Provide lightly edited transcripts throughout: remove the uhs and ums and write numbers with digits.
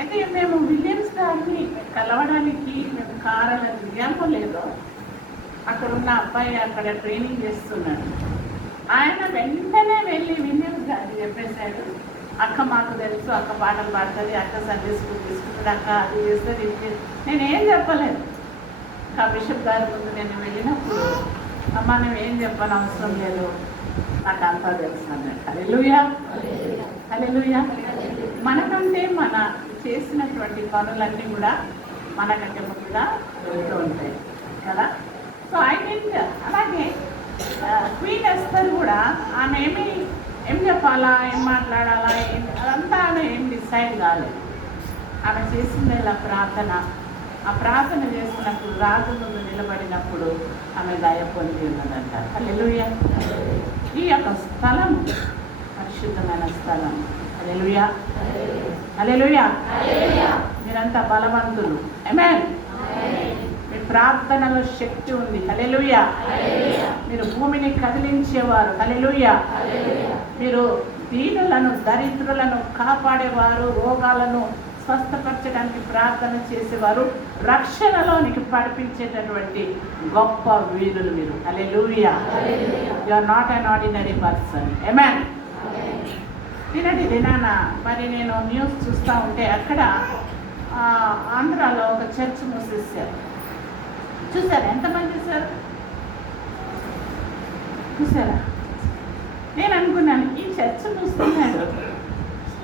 అయితే మేము విలియమ్స్ గారిని కలవడానికి మేము కారణం దిగామో లేదో, అక్కడ ఉన్న అబ్బాయి అక్కడ ట్రైనింగ్ చేస్తున్నాడు. ఆయన వెంటనే వెళ్ళి విలియమ్స్ గారికి చెప్పేశాడు, అక్క మాకు తెలుసు, అక్క పాటలు పాడుతుంది, అక్క సండే స్కూల్ తీసుకుంటుంది, అక్క అది చేస్తుంది, ఇది. నేనేం చెప్పలేదు. ఆ బిషప్ గారి ముందు నేను వెళ్ళినప్పుడు, అమ్మ నువ్వేం చెప్పని అవసరం లేదు, నాకు అంతా తెలుసు అన్నాడు. హల్లెలూయా, హల్లెలూయా. మనకంటే మన చేసినటువంటి పనులన్నీ కూడా మనకంటే ముందుగా వెళ్తూ ఉంటాయి కదా. సో అలాగే క్వీన్ ఎస్తర్ కూడా ఆమె ఏం చెప్పాలా, ఏం మాట్లాడాలా, అదంతా ఆమె ఏం డిసైడ్ కాలేదు. ఆమె చేసింది ఇలా ప్రార్థన. ఆ ప్రార్థన చేసినప్పుడు రాజు ముందు నిలబడినప్పుడు ఆమె దయ పొంది ఉన్నదంట. హల్లెలూయా. ఈ యొక్క స్థలం పరిశుద్ధమైన స్థలం. హల్లెలూయా, హల్లెలూయా. మీరంతా బలవంతులు. ఆమేన్. మీ ప్రార్థనలో శక్తి ఉంది. హల్లెలూయా. మీరు భూమిని కదిలించేవారు. హల్లెలూయా. మీరు దీనులను, దరిద్రులను కాపాడేవారు, రోగాలను స్వస్థపరచడానికి ప్రార్థన చేసేవారు, రక్షణలోనికి పడిపించేటటువంటి గొప్ప వీరులు మీరు. Hallelujah. You are not an ordinary person. Amen. దినాన మరి నేను న్యూస్ చూస్తూ ఉంటే అక్కడ ఆంధ్రాలో ఒక చర్చ్ మూసేసారు. చూసారా? ఎంతమంది చూసారు? చూసారా? నేను అనుకున్నాను, ఈ చర్చ్ మూస్తున్నాడు,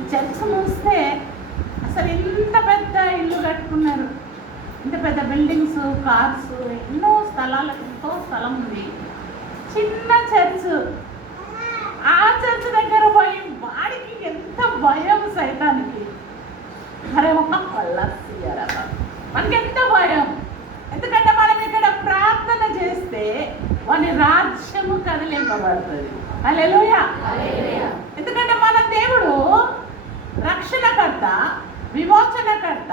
ఈ చర్చ్ మూస్తే అసలు ఇంత పెద్ద ఇల్లు కట్టుకున్నారు, ఇంత పెద్ద బిల్డింగ్స్, కార్స్, ఎన్నో స్థలాలకు ఎంతో స్థలం ఉంది, చిన్న చర్చ్. ఆ చర్చ్ దగ్గర పోయి వాడికి ఎంత భయం సైతానికి. అరే మనకి ఎంత భయం. ఎందుకంటే మనం ఇక్కడ ప్రార్థన చేస్తే వాని రాజ్యము కదిలింపబడుతుంది. హల్లెలూయా. ఎందుకంటే మన దేవుడు రక్షణకర్త, విమోచనకర్త,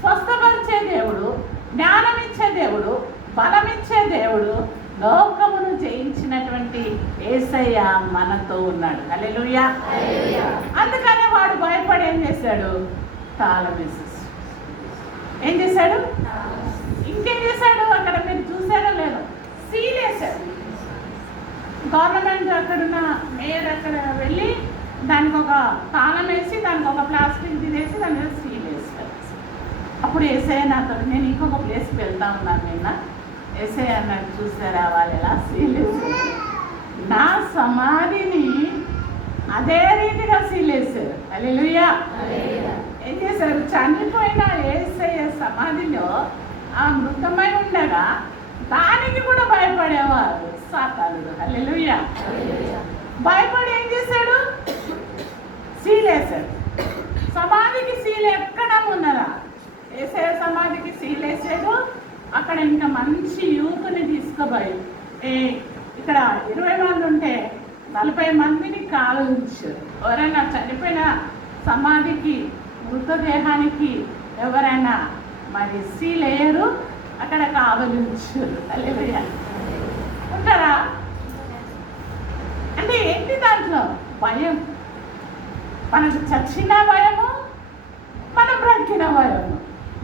స్వస్థపరిచే దేవుడు, జ్ఞానమిచ్చే దేవుడు, బలమిచ్చే దేవుడు, లోకమును జయించినటువంటి యేసయ్య మనతో ఉన్నాడు. హల్లెలూయా. అందుకనే వాడు భయపడి ఏం చేశాడు? తాళం వేసేసాడు. ఏం చేశాడు? ఇంకేం చేశాడు? అక్కడ మీరు చూసారో లేదో, సీల్ వేశాడు. గవర్నమెంట్ అక్కడున్న మేయర్ అక్కడ వెళ్ళి దానికి ఒక తాళం వేసి, దానికి ఒక ప్లాస్టిక్ తీసేసి దాని మీద సీల్ వేస్తాడు. అప్పుడు యేసయ్య నాతో, నేను ఇంకొక ప్లేస్కి వెళ్తా ఉన్నాను నిన్న, యేసయ్య అన్నాడు, చూసారా వాళ్ళు ఎలా సీల్ వేశారు, నా సమాధిని అదే రీతిగా సీల్ వేశారు. హల్లెలూయా. ఏం చేశారు? చనిపోయిన యేసయ్య సమాధిలో ఆ మృతమై ఉండగా దానికి కూడా భయపడేవారు సాతానుడు. హల్లెలూయా. భయపడి ఏం చేశాడు? సీల్ వేశాడు. సమాధికి సీల్ ఎక్కడ ఉన్నదా? యేసయ్య సమాధికి సీల్ వేసాడు. అక్కడ ఇంకా మంచి యూత్ని తీసుకుపోయి, ఇక్కడ 20 మంది ఉంటే 40 మందిని కాల్చారు. ఎవరైనా చనిపోయిన సమాధికి, మృతదేహానికి ఎవరైనా మరి సీల్ వేయరు, అక్కడ కావలించారు. హల్లెలూయా. ఉంటారా? అంటే ఏంటి దాంట్లో? భయం. మనకు చచ్చిన భయము, మనం బ్రతికిన భయము,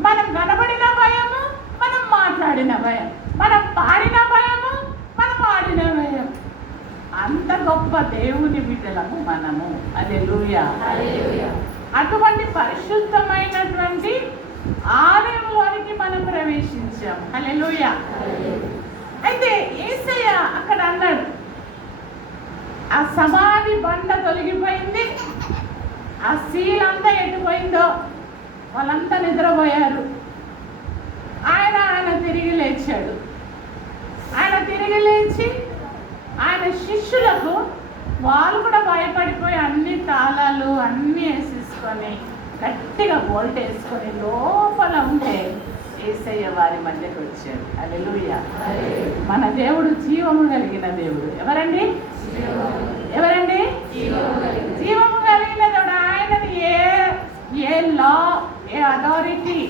మనం కనబడిన భయము, మనం మాట్లాడిన భయం, మనం పాడిన భయము, మనం ఆడిన భయం. అంత గొప్ప దేవుని బిడ్డలము మనము. హల్లెలూయా. అటువంటి పరిశుద్ధమైనటువంటి ఆలయంలోనికి మనం ప్రవేశించాం. హల్లెలూయా. అయితే యేసయ్య అక్కడ అన్నాడు, ఆ సమాధి బండ తొలగిపోయింది, ఆ సీల్ అంతా ఎటుపోయిందో, వాళ్ళంతా నిద్రపోయారు. ఆయన తిరిగి లేచాడు. ఆయన తిరిగి లేచి ఆయన శిష్యులకు, వాళ్ళు కూడా భయపడిపోయి అన్ని తాళాలు అన్నీ వేసేసుకొని గట్టిగా బోల్ట్ వేసుకొని లోపల ఉంటే యేసయ్య వారి మధ్యకు వచ్చాడు. హల్లెలూయా. మన దేవుడు జీవము కలిగిన దేవుడు. ఎవరండి? ఎవరండి? జీవము కలిగిన దేవుడు. ఆయనది ఏ లా, ఏ అథారిటీ,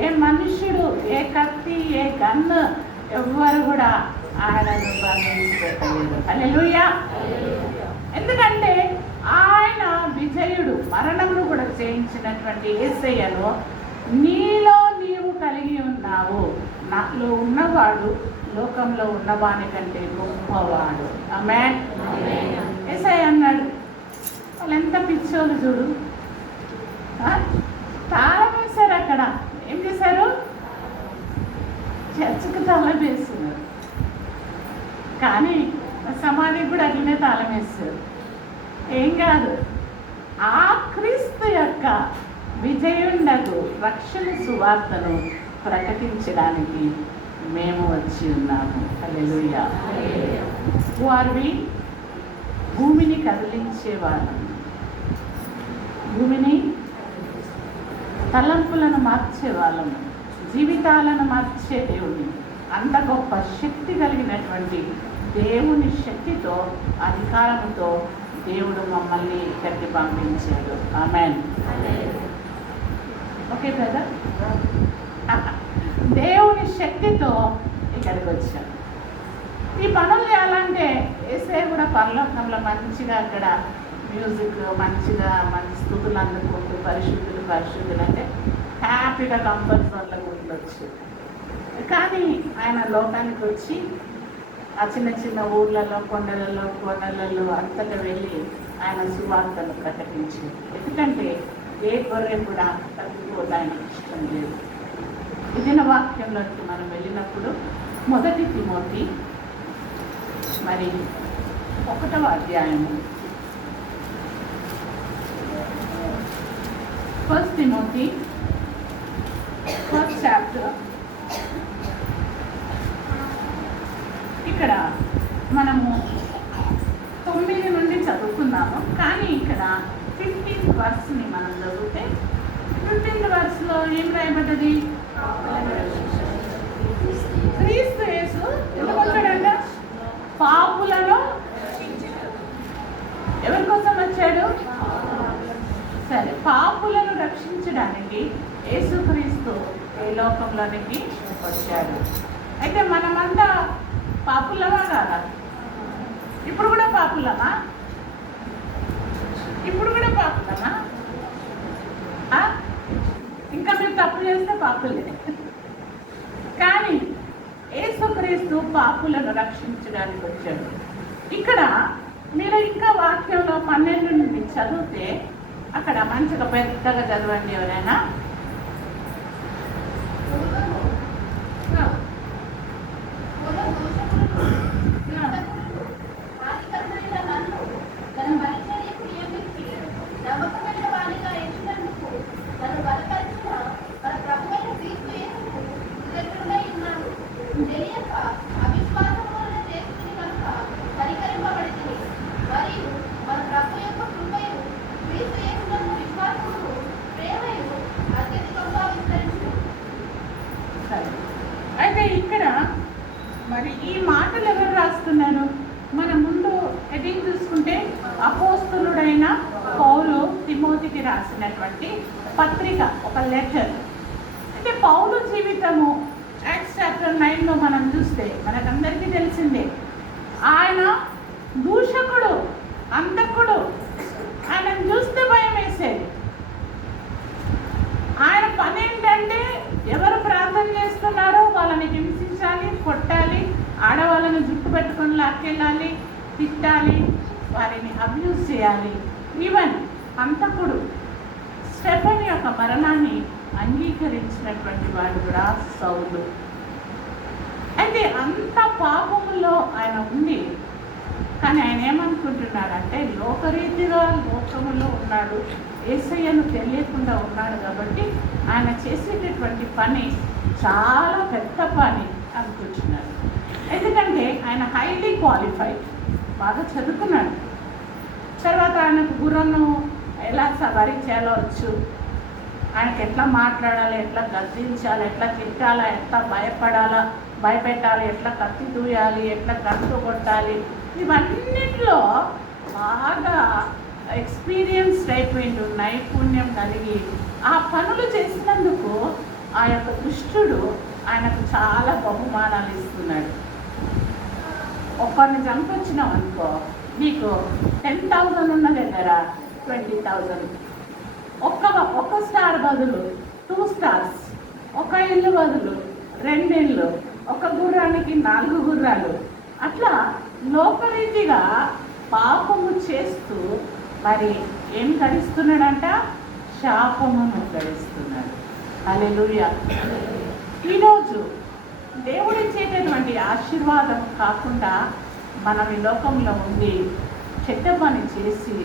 ఏ మనుష్యుడు, ఏ కత్తి, ఏ గన్ను ఎవ్వరు కూడా ఆయనను బంధించలేదు. హల్లెలూయా. ఎందుకంటే ఆయన విజయుడు, మరణమును కూడా జయించినటువంటి యేసయ్యను నీలో నీవు కలిగి ఉన్నావు. నాలో ఉన్నవాడు లోకంలో ఉన్నవాని కంటే గొప్పవాడు. ఆమేన్. యేసయ్య అన్నాడు. వాళ్ళు ఎంత పిచ్చోళ్ళు చూడు, తాళం వేశారు. అక్కడ ఏం చేశారు? చర్చకు తాళం వేస్తున్నారు. కానీ సమాధికి కూడా అట్లనే తాళం వేస్తారు. ఏం కాదు, ఆ క్రీస్తు యొక్క విజయుండకు రక్షణ సువార్తను ప్రకటించడానికి మేము వచ్చి ఉన్నాము. హల్లెలూయా. వారివి భూమిని కదిలించే వాళ్ళం, భూమిని తలంపులను మార్చే వాళ్ళము, జీవితాలను మార్చే దేవుని, అంత గొప్ప శక్తి కలిగినటువంటి దేవుని శక్తితో, అధికారముతో దేవుడు మమ్మల్ని ఇక్కడికి పంపించాడు. ఆమేన్. ఓకే కదా? దేవుని శక్తితో ఇక్కడికి వచ్చాడు. ఈ పనులు చేయాలంటే యేసయ్య కూడా పరలోకంలో మంచిగా అక్కడ మ్యూజిక్ మంచిగా మంచి స్థుతులు అందుకుంటూ పరిశుద్ధులు పరిశుద్ధులు అంటే హ్యాపీగా కంఫర్ట్ జోన్లో ఉండొచ్చు. కానీ ఆయన లోకానికి వచ్చి ఆ చిన్న చిన్న ఊర్లలో కొండలలో అంతటా వెళ్ళి ఆయన సువార్తను ప్రకటించింది. ఎందుకంటే ఏ గొర్రె కూడా తప్పిపోతానికి ఇష్టం లేదు. ఇదిన వాక్యంలోకి మనం వెళ్ళినప్పుడు 1 తిమోతి మరి 1వ అధ్యాయము, 1 తిమోతి 1st చాప్టర్. ఇక్కడ మనము 9 నుండి చదువుకున్నాము. కానీ ఇక్కడ 15th వర్స్ని మనం చదివితే 15th వర్స్లో ఏం రాయబడ్డది? క్రీస్తు యేసు ఎందుకు వచ్చాడంట? పాపులను. ఎవరి కోసం వచ్చాడు? సరే, పాపులను రక్షించడానికి యేసుక్రీస్తు ఈ లోకంలోనికి వచ్చాడు. అయితే మనమంతా పాపులమా కాదా? ఇప్పుడు కూడా పాపులమా? ఇప్పుడు కూడా పాపులమా? ఇంకా మీరు తప్పు చేస్తే పాపులే. కానీ యేసుక్రీస్తు పాపులను రక్షించడానికి వచ్చాడు. ఇక్కడ మీరు ఇంకా వాక్యంలో 12 నుండి చదివితే అక్కడ మంచిగా పెద్దగా చదవండి ఎవరైనా. అయితే ఇక్కడ మరి ఈ మాటలు ఎవరు రాస్తున్నారు? మన ముందు హెడ్డింగ్ చూసుకుంటే అపోస్తలుడైన పౌలు తిమోతికి రాసినటువంటి పత్రిక, ఒక లెటర్. అయితే పౌలు జీవితము యాక్ట్స్ చాప్టర్ 9లో మనం చూస్తే మనకందరికీ తెలిసిందే. ఆయన దూషకుడు, అంతకుడు. ఆయనను చూస్తే భయం వేసేది. ఆయన పని ఏంటంటే ఎవరు ప్రార్థన చేస్తున్నారో వాళ్ళని హింసించాలి, కొట్టాలి, ఆడవాళ్ళని జుట్టు పెట్టుకొని లాక్కెళ్ళాలి, తిట్టాలి, వారిని అబ్యూజ్ చేయాలి. ఈవెన్ అంతకుడు స్టెఫెన్ యొక్క మరణాన్ని అంగీకరించినటువంటి వాడు కూడా సౌలు. అయితే అంత పాపములో ఆయన ఉంది. కానీ ఆయన ఏమనుకుంటున్నాడంటే లోకరీతిగా లోకములో ఉన్నాడు, యేసయ్యను తెలియకుండా ఉన్నాడు కాబట్టి ఆయన చేసేటటువంటి పని చాలా పెద్ద పని అనుకుంటున్నాడు. ఎందుకంటే ఆయన హైలీ క్వాలిఫైడ్, బాగా చదువుకున్నాడు. తర్వాత ఆయనకు గుర్రను ఎలా సవరించాలో వచ్చు, ఆయనకు ఎట్లా మాట్లాడాలి, ఎట్లా గద్దించాలి, ఎట్లా తిట్టాలా, ఎట్లా భయపెట్టాలి, ఎట్లా కత్తి దూయాలి, ఎట్లా గంతు కొట్టాలి, ఇవన్నిట్లో బాగా ఎక్స్పీరియన్స్డ్ అయిపోయిండు, నైపుణ్యం కలిగి ఆ పనులు చేసినందుకు ఆ యొక్క దుష్టుడు ఆయనకు చాలా బహుమానాలు ఇస్తున్నాడు. ఒక్కరిని చంపొచ్చినావు అనుకో, నీకు 10,000 ఉన్న దగ్గర 20,000, ఒక్క స్టార్ బదులు 2 స్టార్స్, ఒక ఇల్లు బదులు 2 ఇళ్ళు, ఒక గుర్రానికి 4 గుర్రాలు, అట్లా లోకరీతిగా పాపము చేస్తూ మరి ఏం గడిస్తున్నాడంట? శాపమును గడిస్తున్నాడు. హల్లెలూయా. ఈరోజు దేవుడిచ్చేటటువంటి ఆశీర్వాదం కాకుండా మనం ఈ లోకంలో ఉండి చెడ్డ పని చేసి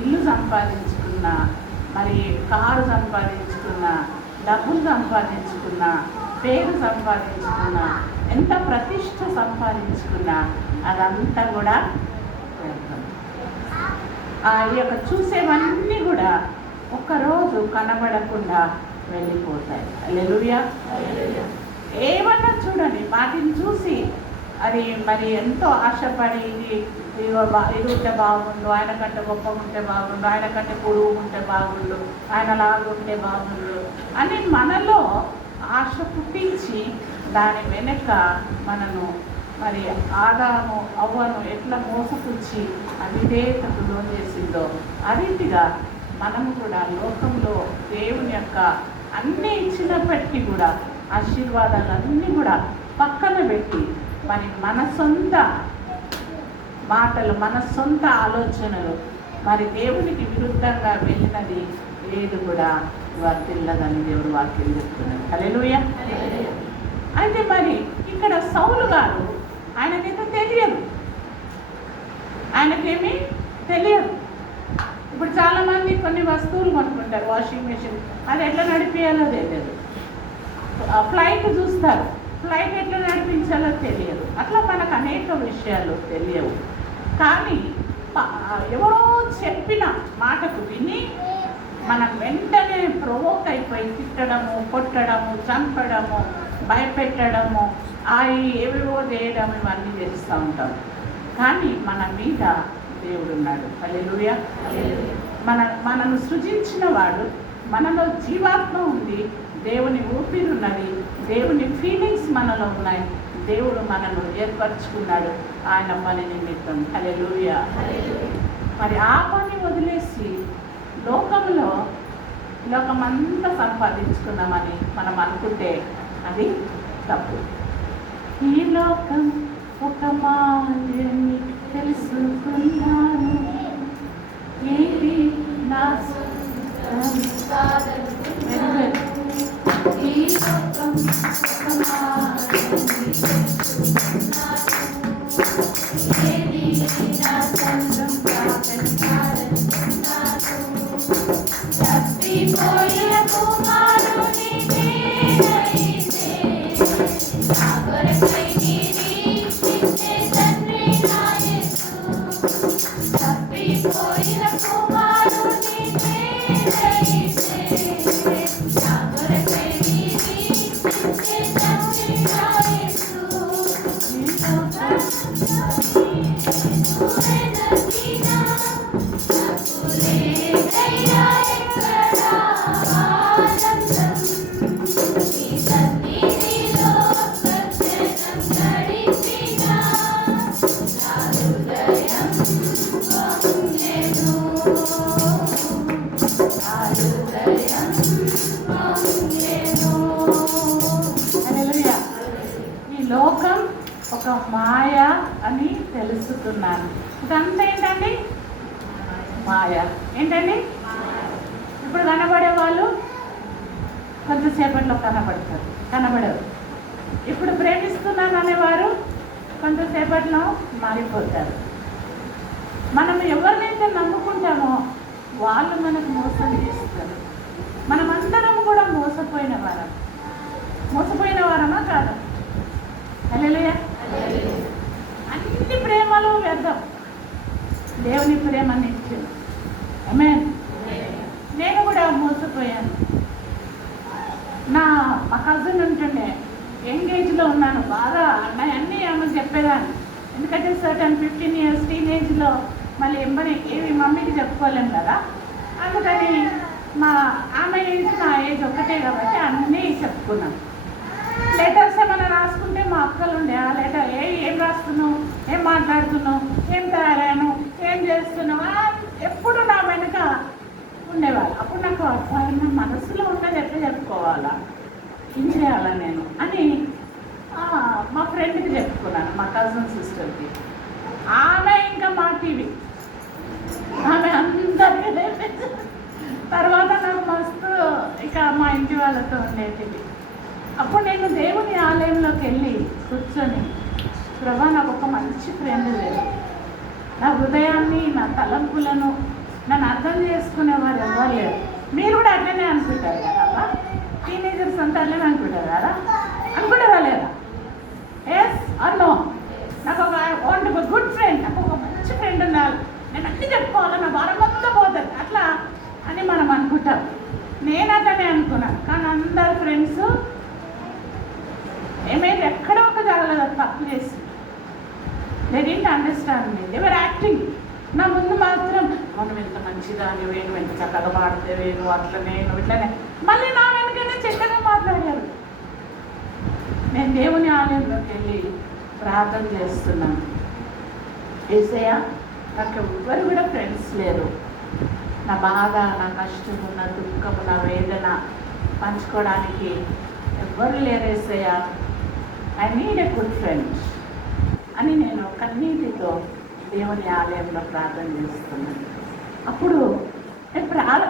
ఇల్లు సంపాదించుకున్నా, మరి కారు సంపాదించుకున్నా, డబ్బులు సంపాదించుకున్నా, పేరు సంపాదించుకున్నా, ఎంత ప్రతిష్ట సంపాదించుకున్నా అదంతా కూడా ఈ యొక్క చూసేవన్నీ కూడా ఒక్కరోజు కనబడకుండా వెళ్ళిపోతాయి. హల్లెలూయా. ఏమన్నా చూడండి, వాటిని చూసి అది మరి ఎంతో ఆశపడి ఇది ఉంటే బాగుండు, ఆయన కంటే గొప్పగా ఉంటే బాగుండు, ఆయన కంటే పొడుగు ఉంటే బాగుండు, ఆయన లాగా ఉంటే బాగుండు అని మనలో ఆశ పుట్టించి దాని వెనక మనను మరి ఆదాము అవ్వను ఎట్లా మోసపుచ్చి అవిధేయతకు లోన్ చేసిందో ఆ రీతిగా మనము కూడా లోకంలో దేవుని యొక్క అన్నీ ఇచ్చినప్పటికీ కూడా ఆశీర్వాదాలన్నీ కూడా పక్కన పెట్టి మరి మన సొంత మాటలు, మన సొంత ఆలోచనలు మరి దేవునికి విరుద్ధంగా వెళ్ళినది ఏది కూడా వర్తిల్లదని దేవుడు వాక్యం చెప్తున్నాడు. హల్లెలూయా. అయితే మరి ఇక్కడ సౌలు గారు ఆయనకైతే తెలియదు, ఆయనకేమీ తెలియదు. ఇప్పుడు చాలామంది కొన్ని వస్తువులు కొనుక్కుంటారు, వాషింగ్ మెషిన్, అది ఎట్లా నడిపించాలో తెలియదు. ఫ్లైట్ చూస్తారు, ఫ్లైట్ ఎట్లా నడిపించాలో తెలియదు. అట్లా మనకు అనేక విషయాలు తెలియవు. కానీ ఎవరో చెప్పిన మాటకు విని మనం వెంటనే ప్రొవోక్ అయిపోయి తిట్టడము, కొట్టడము, చంపడము, భయపెట్టడము, ఏవేవో చేయడం, ఇవన్నీ చేస్తూ ఉంటాం. కానీ మన మీద దేవుడు ఉన్నాడు. హల్లెలూయా. మనను సృజించిన వాడు, మనలో జీవాత్మ ఉంది, దేవుని ఊపిరి ఉన్నది, దేవుని ఫీలింగ్స్ మనలో ఉన్నాయి, దేవుడు మనను ఏర్పరచుకున్నాడు ఆయన పని నిమిత్తం. హల్లెలూయా. మరి ఆ పని వదిలేసి లోకమంతా సంపాదించుకున్నామని మనం అనుకుంటే అది తప్పు. ఈ లోకం ఒక మాయని తెలుసుకున్నాను, ఏది నా ఈ లోకం ఒక మాయని తెలుసుకున్నాను, ఏది నా సంగం కాదనుకున్నాను, తప్పిపోయిన కుమారుని నేనైతే నా కొరకై నిరీక్షించే తండ్రి నా యేసు, తప్పిపోయిన కుమారుని నేనైతే నా కొరకై నిరీక్షించే తండ్రి నా యేసు, లోకం ఒక మాయ అని తెలుసుకున్నాను. ఇదంతా ఏంటండి? మాయ. ఏంటండి? ఇప్పుడు కనబడే వాళ్ళు కొంతసేపట్లో కనబడరు. ఇప్పుడు ప్రేమిస్తున్నాను అనేవారు కొంతసేపట్లో మారిపోతారు. మనం ఎవరినైతే నమ్ముకుంటామో వాళ్ళు మనకు మోసం చేస్తారు. మనమందరం కూడా మోసపోయిన వారమా కాదు? హల్లెలూయా. అన్ని ప్రేమలు వ్యర్థం, దేవుని ప్రేమని ఇచ్చింది. ఆమేన్. నేను కూడా మోసపోయాను. మా కజిన్ ఉంటుండే, యంగేజ్లో ఉన్నాను, బాగా అన్నీ ఆమె చెప్పేదాన్ని. ఎందుకంటే సర్టన్ 15 years టీనేజ్లో మళ్ళీ ఏవి మమ్మీకి చెప్పుకోలేం కదా, అందుకని ఆమె ఏజ్ నా ఏజ్ ఒకటే కాబట్టి అన్నీ చెప్పుకున్నాం. లెటర్స్ ఏమైనా రాసుకుంటే మా అక్కలు ఉండే, ఆ లెటర్ ఏం రాస్తున్నావు, ఏం మాట్లాడుతున్నావు, ఏం తయారాను, నువ్వేం చేస్తున్నావా ఎప్పుడు నా వెనుక ఉండేవాళ్ళు. అప్పుడు నాకు నా మనసులో ఉన్నది ఎట్లా చెప్పుకోవాలా, ఏం చేయాలా నేను అని మా ఫ్రెండ్కి చెప్పుకున్నాను, మా కజిన్ సిస్టర్కి. ఆమె ఇంకా మా టీవీ, ఆమె అందరికీ తర్వాత నాకు మస్తు ఇక మా ఇంటి వాళ్ళతో ఉండేటివి. అప్పుడు నేను దేవుని ఆలయంలోకి వెళ్ళి కూర్చొని, ప్రభా నాకు ఒక మంచి ఫ్రెండ్ లేదు, నా హృదయాన్ని నా తలంపులను నన్ను అర్థం చేసుకునేవారు ఎవరు లేరు. మీరు కూడా అట్లనే అనుకుంటారు కదా, టీనేజర్స్ అంతా అట్లనే అనుకుంటారు కదా, అనుకుంటారా లేదా? Yes or no? నాకు ఒక గుడ్ ఫ్రెండ్, నాకు ఒక మంచి ఫ్రెండ్ ఉండాలి, నేను అన్నీ చెప్పుకోవాలి, నా భారం మొత్తం పోతుంది అట్లా అని మనం అనుకుంటాం. నేను అట్లనే అనుకున్నాను. కానీ అందరు ఫ్రెండ్స్ ఏమైంది, ఎక్కడో ఒక జరగలేదు, తప్పు చేసి they didn't understand me, they were acting. నా ముందు మాత్రం మనం ఎంత మంచిగా నువ్వు ఎంత చక్కగా పాడితేవే, నువ్వు అట్లనే నువ్వు ఇట్లనే, మళ్ళీ నా వెనుకనే చక్కగా మాట్లాడారు. నేను దేవుని ఆలయంలోకి వెళ్ళి ప్రార్థన చేస్తున్నాను, యేసయ్య నాకు ఎవ్వరు కూడా ఫ్రెండ్స్ లేరు, నా బాధ, నా కష్టము, నా దుఃఖము, నా వేదన పంచుకోవడానికి ఎవ్వరు లేరు యేసయ్య, I need a good friend అని నేను కన్నీటితో దేవుని ఆలయంలో ప్రార్థన చేస్తున్నాను. అప్పుడు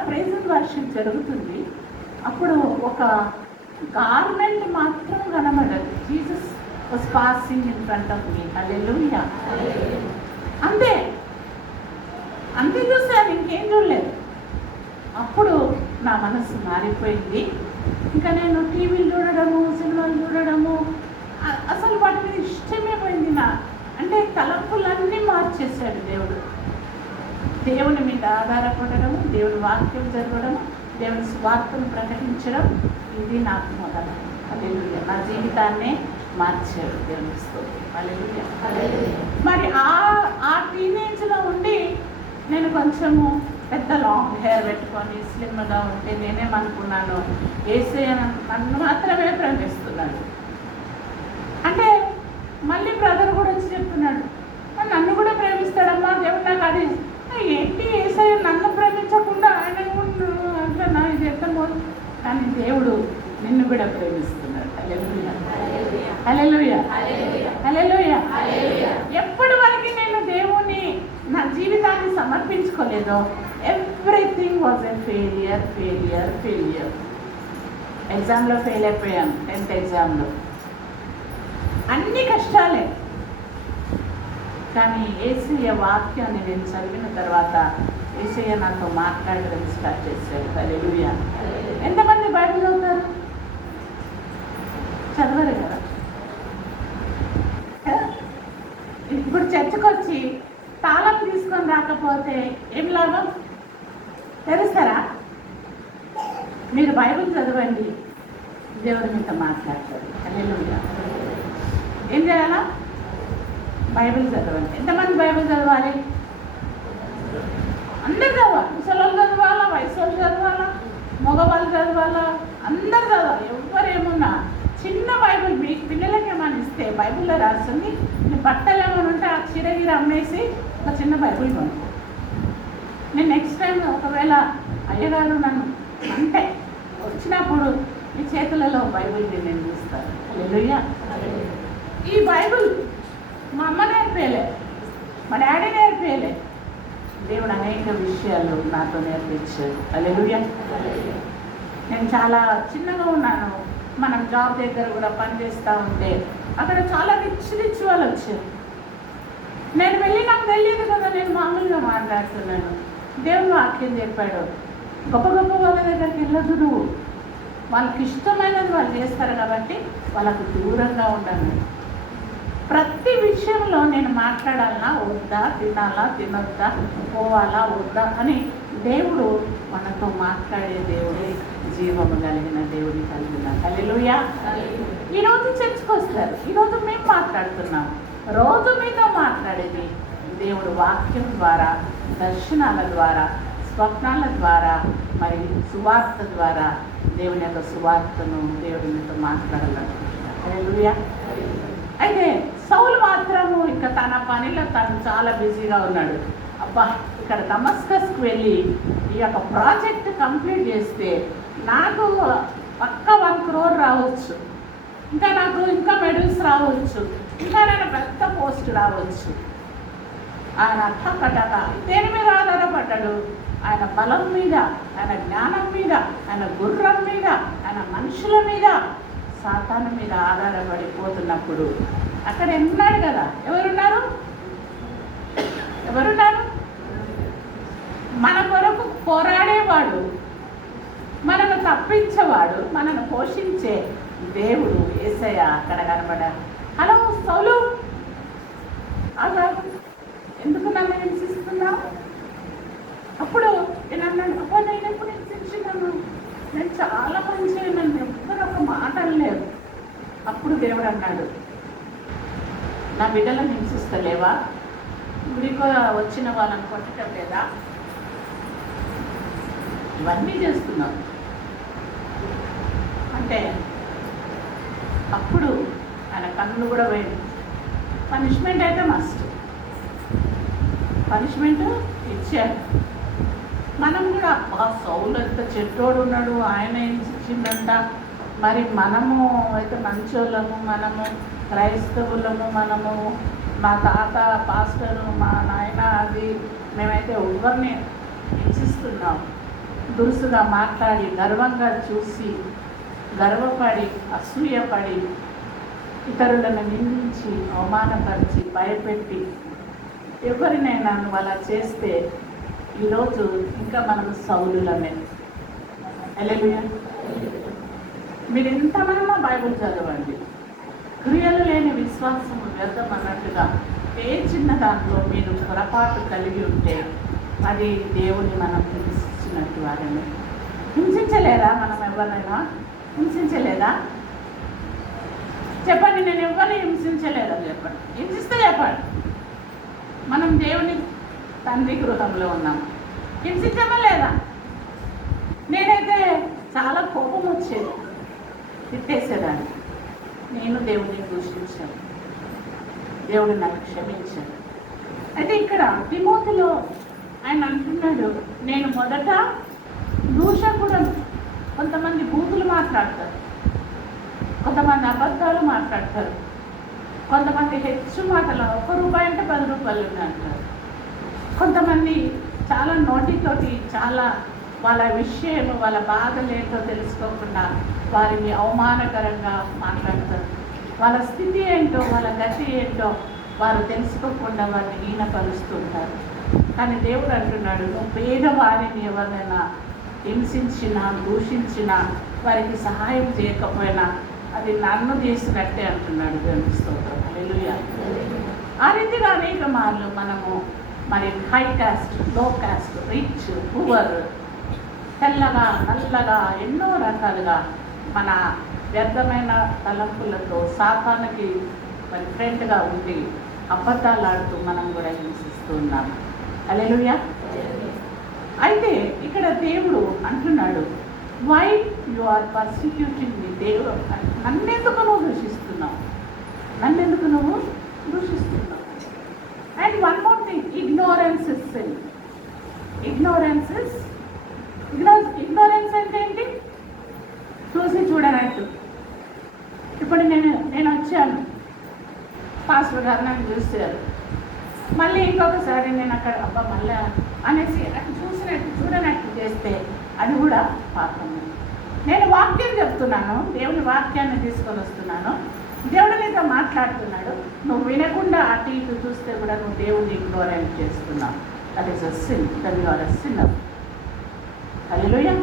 ప్రైజ్ వర్షిప్ జరుగుతుంది. అప్పుడు ఒక గార్మెంట్ మాత్రం కనబడదు. Jesus was passing in front of me. Hallelujah. అంతే అంతే చూసాను, ఇంకేం చూడలేదు. అప్పుడు నా మనసు మారిపోయింది. ఇంకా నేను టీవీలు చూడడము, సినిమాలు చూడడము, అసలు వాటి మీద ఇష్టమే పోయింది. అంటే తలంపులన్నీ మార్చేశాడు దేవుడు. దేవుని మీద ఆధారపడము, దేవుని వాక్యం చదవడం, దేవుని స్వార్థను ప్రకటించడం, ఇది నాకు మొదలు. హల్లెలూయా. నా జీవితాన్నే మార్చాడు దేవుని స్తోత్రం. హల్లెలూయా. మరి ఆ టీనేజ్లో ఉండి నేను కొంచెము పెద్ద లాంగ్ హెయిర్ పెట్టుకొని స్లిమ్గా ఉంటే నేనేమనుకున్నాను, యేసయ్య నన్ను మాత్రమే ప్రేమిస్తున్నాడు. అంటే మళ్ళీ బ్రదర్ కూడా వచ్చి చెప్తున్నాడు, నన్ను కూడా ప్రేమిస్తాడమ్మా దేవుడు. నాకు అది ఏంటి, యేసయ్య నన్ను ప్రేమించకుండా ఆయన అంటున్నా, ఇది ఎత్తమో. కానీ దేవుడు నిన్ను కూడా ప్రేమిస్తున్నాడు. హల్లెలూయా. హల్లెలూయా. హల్లెలూయా. ఎప్పటి వరకు నేను దేవుని నా జీవితాన్ని సమర్పించుకోలేదో everything was a failure failure failure. ఎగ్జామ్లో ఫెయిల్ అయిపోయాను, 10th ఎగ్జామ్లో. అన్ని కష్టాలే. కానీ యేసయ్య వాక్యాన్ని నేను చదివిన తర్వాత యేసయ్య నాతో మాట్లాడడం స్టార్ట్ చేశాడు. హల్లెలూయా. ఎంతమంది బైబిల్ చదువుతారు? చదవరు కదా. ఇప్పుడు చర్చకు వచ్చి తాళం తీసుకొని రాకపోతే ఏం లాభం? తెలుస్తారా? మీరు బైబిల్ చదవండి, దేవుడి మీతో మాట్లాడతారు. హల్లెలూయా. ఏం చేయాలా? బైబిల్ చదవండి. ఎంతమంది బైబిల్ చదవాలి? అందరు చదవాలి. ముసలోళ్ళు చదవాలా, వయసు వాళ్ళు చదవాలా, మగవాళ్ళు చదవాలా, అందరు చదవాలి. ఎవరు ఏమున్నా చిన్న బైబిల్ మీ పిల్లలకి ఏమైనా ఇస్తే బైబిల్లో రాస్తుంది. నీ బట్టలు ఏమైనా ఉంటే ఆ చిరగిరి అమ్మేసి ఒక చిన్న బైబిల్ కొనుక్కో. నేను నెక్స్ట్ టైం ఒకవేళ అయ్యగారు నన్ను అంటే వచ్చినప్పుడు ఈ చేతులలో బైబిల్ నేను చూస్తాను. హల్లెలూయా. ఈ బైబిల్ మా అమ్మ నేర్పేయలే, మా డాడీ నేర్పేయలే, దేవుడు అనేక విషయాలు నాతో నేర్పించాడు. హల్లెలూయా. నేను చాలా చిన్నగా ఉన్నాను. మనం జాబ్ దగ్గర కూడా పనిచేస్తూ ఉంటే అక్కడ చాలా రిచ్ వాళ్ళు వచ్చారు. నేను వెళ్ళి నాకు తెలియదు కదా, నేను మామూలుగా మాట్లాడుతున్నాను. దేవుడు వాక్యం చెప్పాడు, గొప్ప గొప్ప వాళ్ళ దగ్గరికి వెళ్ళొద్దు నువ్వు, వాళ్ళకి ఇష్టమైనది వాళ్ళు చేస్తారు కాబట్టి వాళ్ళకు దూరంగా ఉండాలి. ప్రతి విషయంలో నేను మాట్లాడాలన్నా వద్దా, తినాలా తినొద్దా, పోవాలా వద్దా అని దేవుడు మనతో మాట్లాడే దేవుడే, జీవము కలిగిన దేవుని కలిగిన. హల్లెలూయా. ఈరోజు చర్చకు వస్తారు, ఈరోజు మేము మాట్లాడుతున్నాం. రోజు మీతో మాట్లాడేది దేవుడు వాక్యం ద్వారా, దర్శనాల ద్వారా, స్వప్నాల ద్వారా, మరి సువార్త ద్వారా దేవుని యొక్క సువార్తను దేవుడి మీతో మాట్లాడాలనుకుంటున్నాను. హల్లెలూయా. అయితే సౌలు మాత్రము ఇంకా తన పనిలో తను చాలా బిజీగా ఉన్నాడు. అబ్బా ఇక్కడ దమస్కస్కి వెళ్ళి ఈ యొక్క ప్రాజెక్ట్ కంప్లీట్ చేస్తే నాకు పక్క 1 crore రావచ్చు, ఇంకా నాకు ఇంకా మెడల్స్ రావచ్చు, ఇంకా నేను పెద్ద పోస్ట్ రావచ్చు. ఆయన అట్టకటక దేని మీద ఆధారపడ్డాడు? ఆయన బలం మీద, ఆయన జ్ఞానం మీద, ఆయన గుర్రం మీద, ఆయన మనుషుల మీద, సాతాను మీద ఆధారపడిపోతున్నప్పుడు అక్కడ ఉన్నాడు కదా. ఎవరున్నారు? మన కొరకు పోరాడేవాడు, మనను తప్పించేవాడు, మనను పోషించే దేవుడు యేసయ్య అక్కడ కనబడ్డాడు. హలో సౌలు, అలా ఎందుకు నన్ను హింసిస్తున్నావు? అప్పుడు నేను అన్నాడు, అబ్బా నేను ఎప్పుడు హింసించినాను? నేను చాలా మంచి, నన్ను ఎవ్వరు ఒక మాట అనలేదు. అప్పుడు దేవుడు అన్నాడు, నా బిడ్డలను హింసిస్తలేవా? గుడికి వచ్చిన వాళ్ళని కొట్టడం లేదా? ఇవన్నీ చేస్తున్నావు అంటే అప్పుడు ఆయన కన్నులు కూడా పోయింది. పనిష్మెంట్ అయితే మస్ట్, పనిష్మెంట్ ఇచ్చాడు. మనం కూడా సౌలు ఎంత చెడ్డోడు ఉన్నాడు, ఆయన ఏం ఇచ్చిందంట. మరి మనము అయితే మంచోళ్ళము, మనము క్రైస్తవులము, మనము మా తాత పాస్టరు, మా నాయన అది, మేమైతే ఎవరిని హింసిస్తున్నాం. దురుసుగా మాట్లాడి, గర్వంగా చూసి, గర్వపడి, అసూయపడి, ఇతరులను నిందించి, అవమానపరిచి, భయపెట్టి ఎవరినైనా నువ్వు అలా చేస్తే ఈరోజు ఇంకా మనం సౌలులమే. హల్లెలూయా. మీరు ఎంతమంది బైబుల్ చదవండి, క్రియలు లేని విశ్వాసము వ్యర్థం అన్నట్టుగా ఏ చిన్న దాంట్లో మీరు పొరపాటు కలిగి ఉంటే అది దేవుని మనం హింసించినట్టు వారిని. హింసించలేదా? మనం ఎవరినైనా హింసించలేదా? చెప్పండి, నేను ఎవరిని హింసించలేదా? చెప్పండి, హింసిస్తే చెప్పండి. మనం దేవుని తండ్రి గృహంలో ఉన్నాం, హింసించమా లేదా? నేనైతే చాలా కోపం వచ్చేది, తిట్టేసేదాన్ని. నేను దేవుడిని దూషించాను, దేవుడు నాకు క్షమించాడు. అయితే ఇక్కడ తిమోతిలో ఆయన అంటున్నాడు, నేను మొదట దూషకుడను. కొంతమంది బూతులు మాట్లాడతారు, కొంతమంది అబద్ధాలు మాట్లాడతారు, కొంతమంది హెచ్చు మాటలు, ₹1 అంటే ₹10 అంటారు. కొంతమంది చాలా నోటితోటి చాలా వాళ్ళ విషయం, వాళ్ళ బాధలు ఏంటో తెలుసుకోకుండా వారిని అవమానకరంగా మాట్లాడతారు. వాళ్ళ స్థితి ఏంటో, వాళ్ళ గతి ఏంటో వారు తెలుసుకోకుండా వారిని హీనపరుస్తుంటారు. కానీ దేవుడు అంటున్నాడు, నువ్వు పేదవారిని ఎవరైనా హింసించినా, దూషించినా, వారికి సహాయం చేయకపోయినా అది నన్ను చేసినట్టే అంటున్నాడు. దేవుని స్తోత్రం. హల్లెలూయా. ఆ రీతిగా అనేక మార్లు మనము మరి హై కాస్ట్, లో కాస్ట్, రిచ్, పువర్, తెల్లగా, నల్లగా, ఎన్నో రకాలుగా మన వ్యర్థమైన తలంపులతో సాతానుకి మరి ఫ్రెండ్గా ఉండి అబద్ధాలాడుతూ మనం కూడా హింసిస్తూ ఉన్నాము. హల్లెలూయా. అయితే ఇక్కడ దేవుడు అంటున్నాడు, why you are persecuting me. దేవుడు నన్నెందుకు నువ్వు దూషిస్తున్నావు, నన్నెందుకు నువ్వు దూషిస్తున్నావు. And one more thing, ignorance is sin. Ignorance అంటే ఏంటి? చూసి చూడనట్టు. ఇప్పుడు నేను వచ్చాను, పాస్టర్ గారు నన్ను చూశారు, మళ్ళీ ఇంకొకసారి నేను అక్కడ అబ్బా మళ్ళీ అనేసి చూడనట్టు చేస్తే అది కూడా పాపము. నేను వాక్యం చెప్తున్నాను, దేవుని వాక్యాన్ని తీసుకొని వస్తున్నాను, దేవుడు నీతో మాట్లాడుతున్నాడు, నువ్వు వినకుండా అటు ఇటు చూస్తే కూడా నువ్వు దేవుని ఇగ్నోరెంట్ చేస్తున్నావు. That is a sin, that you are a sinner. Hallelujah.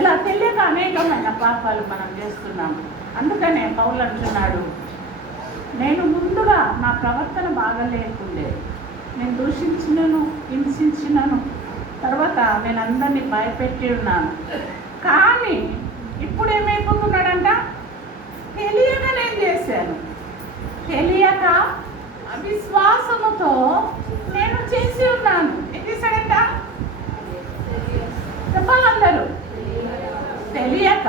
ఇలా తెలియక అనేకమైన పాపాలు మనం చేస్తున్నాము. అందుకనే పౌలు అంటున్నాడు, నేను ముందుగా నా ప్రవర్తన బాగలేకుండే, నేను దూషించినను, హింసించినను, తర్వాత నేను అందరినీ భయపెట్టి ఉన్నాను. కానీ ఇప్పుడు ఏమైపోతున్నాడంట, తెలియక నేను చేశాను, తెలియక అవిశ్వాసముతో నేను చేసి ఉన్నాను. ఏం చేశాడంట? చెప్పాలందరూ, తెలియక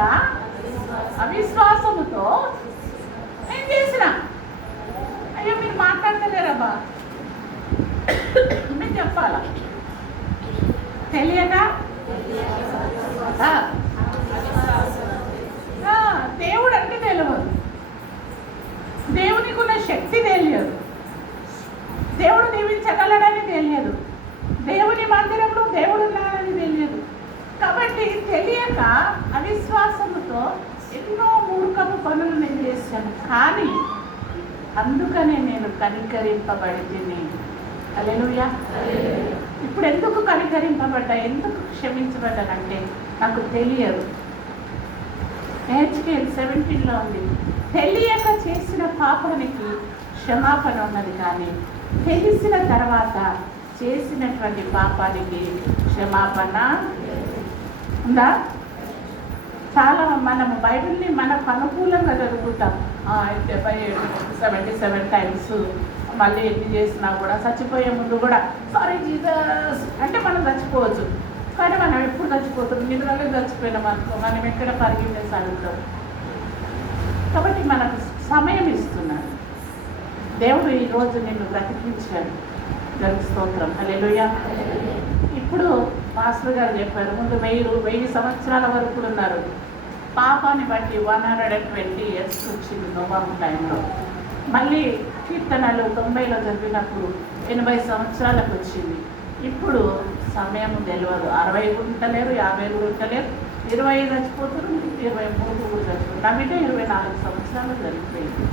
అవిశ్వాసముతో నేను చేసిన. అయ్యో మీరు మాట్లాడతలేరబ్బా. తెలియక దేవుడు అంటే తెలియదు, దేవునికి ఉన్న శక్తి తెలియదు, దేవుడు దీవించగలడని తెలియదు, దేవుని మందిరంలో దేవుడు ఉన్నాడని తెలియదు. కాబట్టి తెలియక అవిశ్వాసముతో ఎన్నో మూర్ఖపు పనులు నేను చేశాను. కానీ అందుకనే నేను కనికరింపబడితిని. హల్లెలూయా. ఇప్పుడు ఎందుకు కనికరింపబడ్డా, ఎందుకు క్షమించబడ్డానంటే నాకు తెలియదు. హెచ్కేల్ 17లో ఉంది, తెలియక చేసిన పాపానికి క్షమాపణ ఉన్నది, కానీ తెలిసిన తర్వాత చేసినటువంటి పాపానికి క్షమాపణ ఉందా? చాలా మనము బైబిల్ని మనకు అనుకూలంగా చదువుకుంటాం. 77 టైమ్స్ మళ్ళీ ఎన్ని చేసినా కూడా చచ్చిపోయే ముందు కూడా సారీ జీసస్ అంటే మనం చచ్చిపోవచ్చు. కానీ మనం ఎప్పుడు చచ్చిపోతాం? నిద్రలో చచ్చిపోయినాం అనుకో, మనం ఎక్కడ పరిగెత్తేసి అడుగుతాం. కాబట్టి మనకు సమయం ఇస్తున్నాడు దేవుడు. ఈరోజు నిన్ను బ్రతికించాడు. దానికి స్తోత్రం. హల్లెలూయా. ఇప్పుడు మాస్టర్ గారు చెప్పారు, ముందు 1000 సంవత్సరాల వరకు ఉన్నారు. పాపాన్ని బట్టి 120 years వచ్చింది నోవాహు టైంలో. మళ్ళీ కీర్తనలు 90లో జరిగినప్పుడు 80 సంవత్సరాలకు వచ్చింది. ఇప్పుడు సమయం తెలియదు. 60 ఉంటలేరు, 50 కూడా ఉంటలేరు, 20 చచ్చిపోతారు, 23 కూడా చచ్చిపోతారు. నా బిడ్డ 24 సంవత్సరాలు జరిగిపోయింది.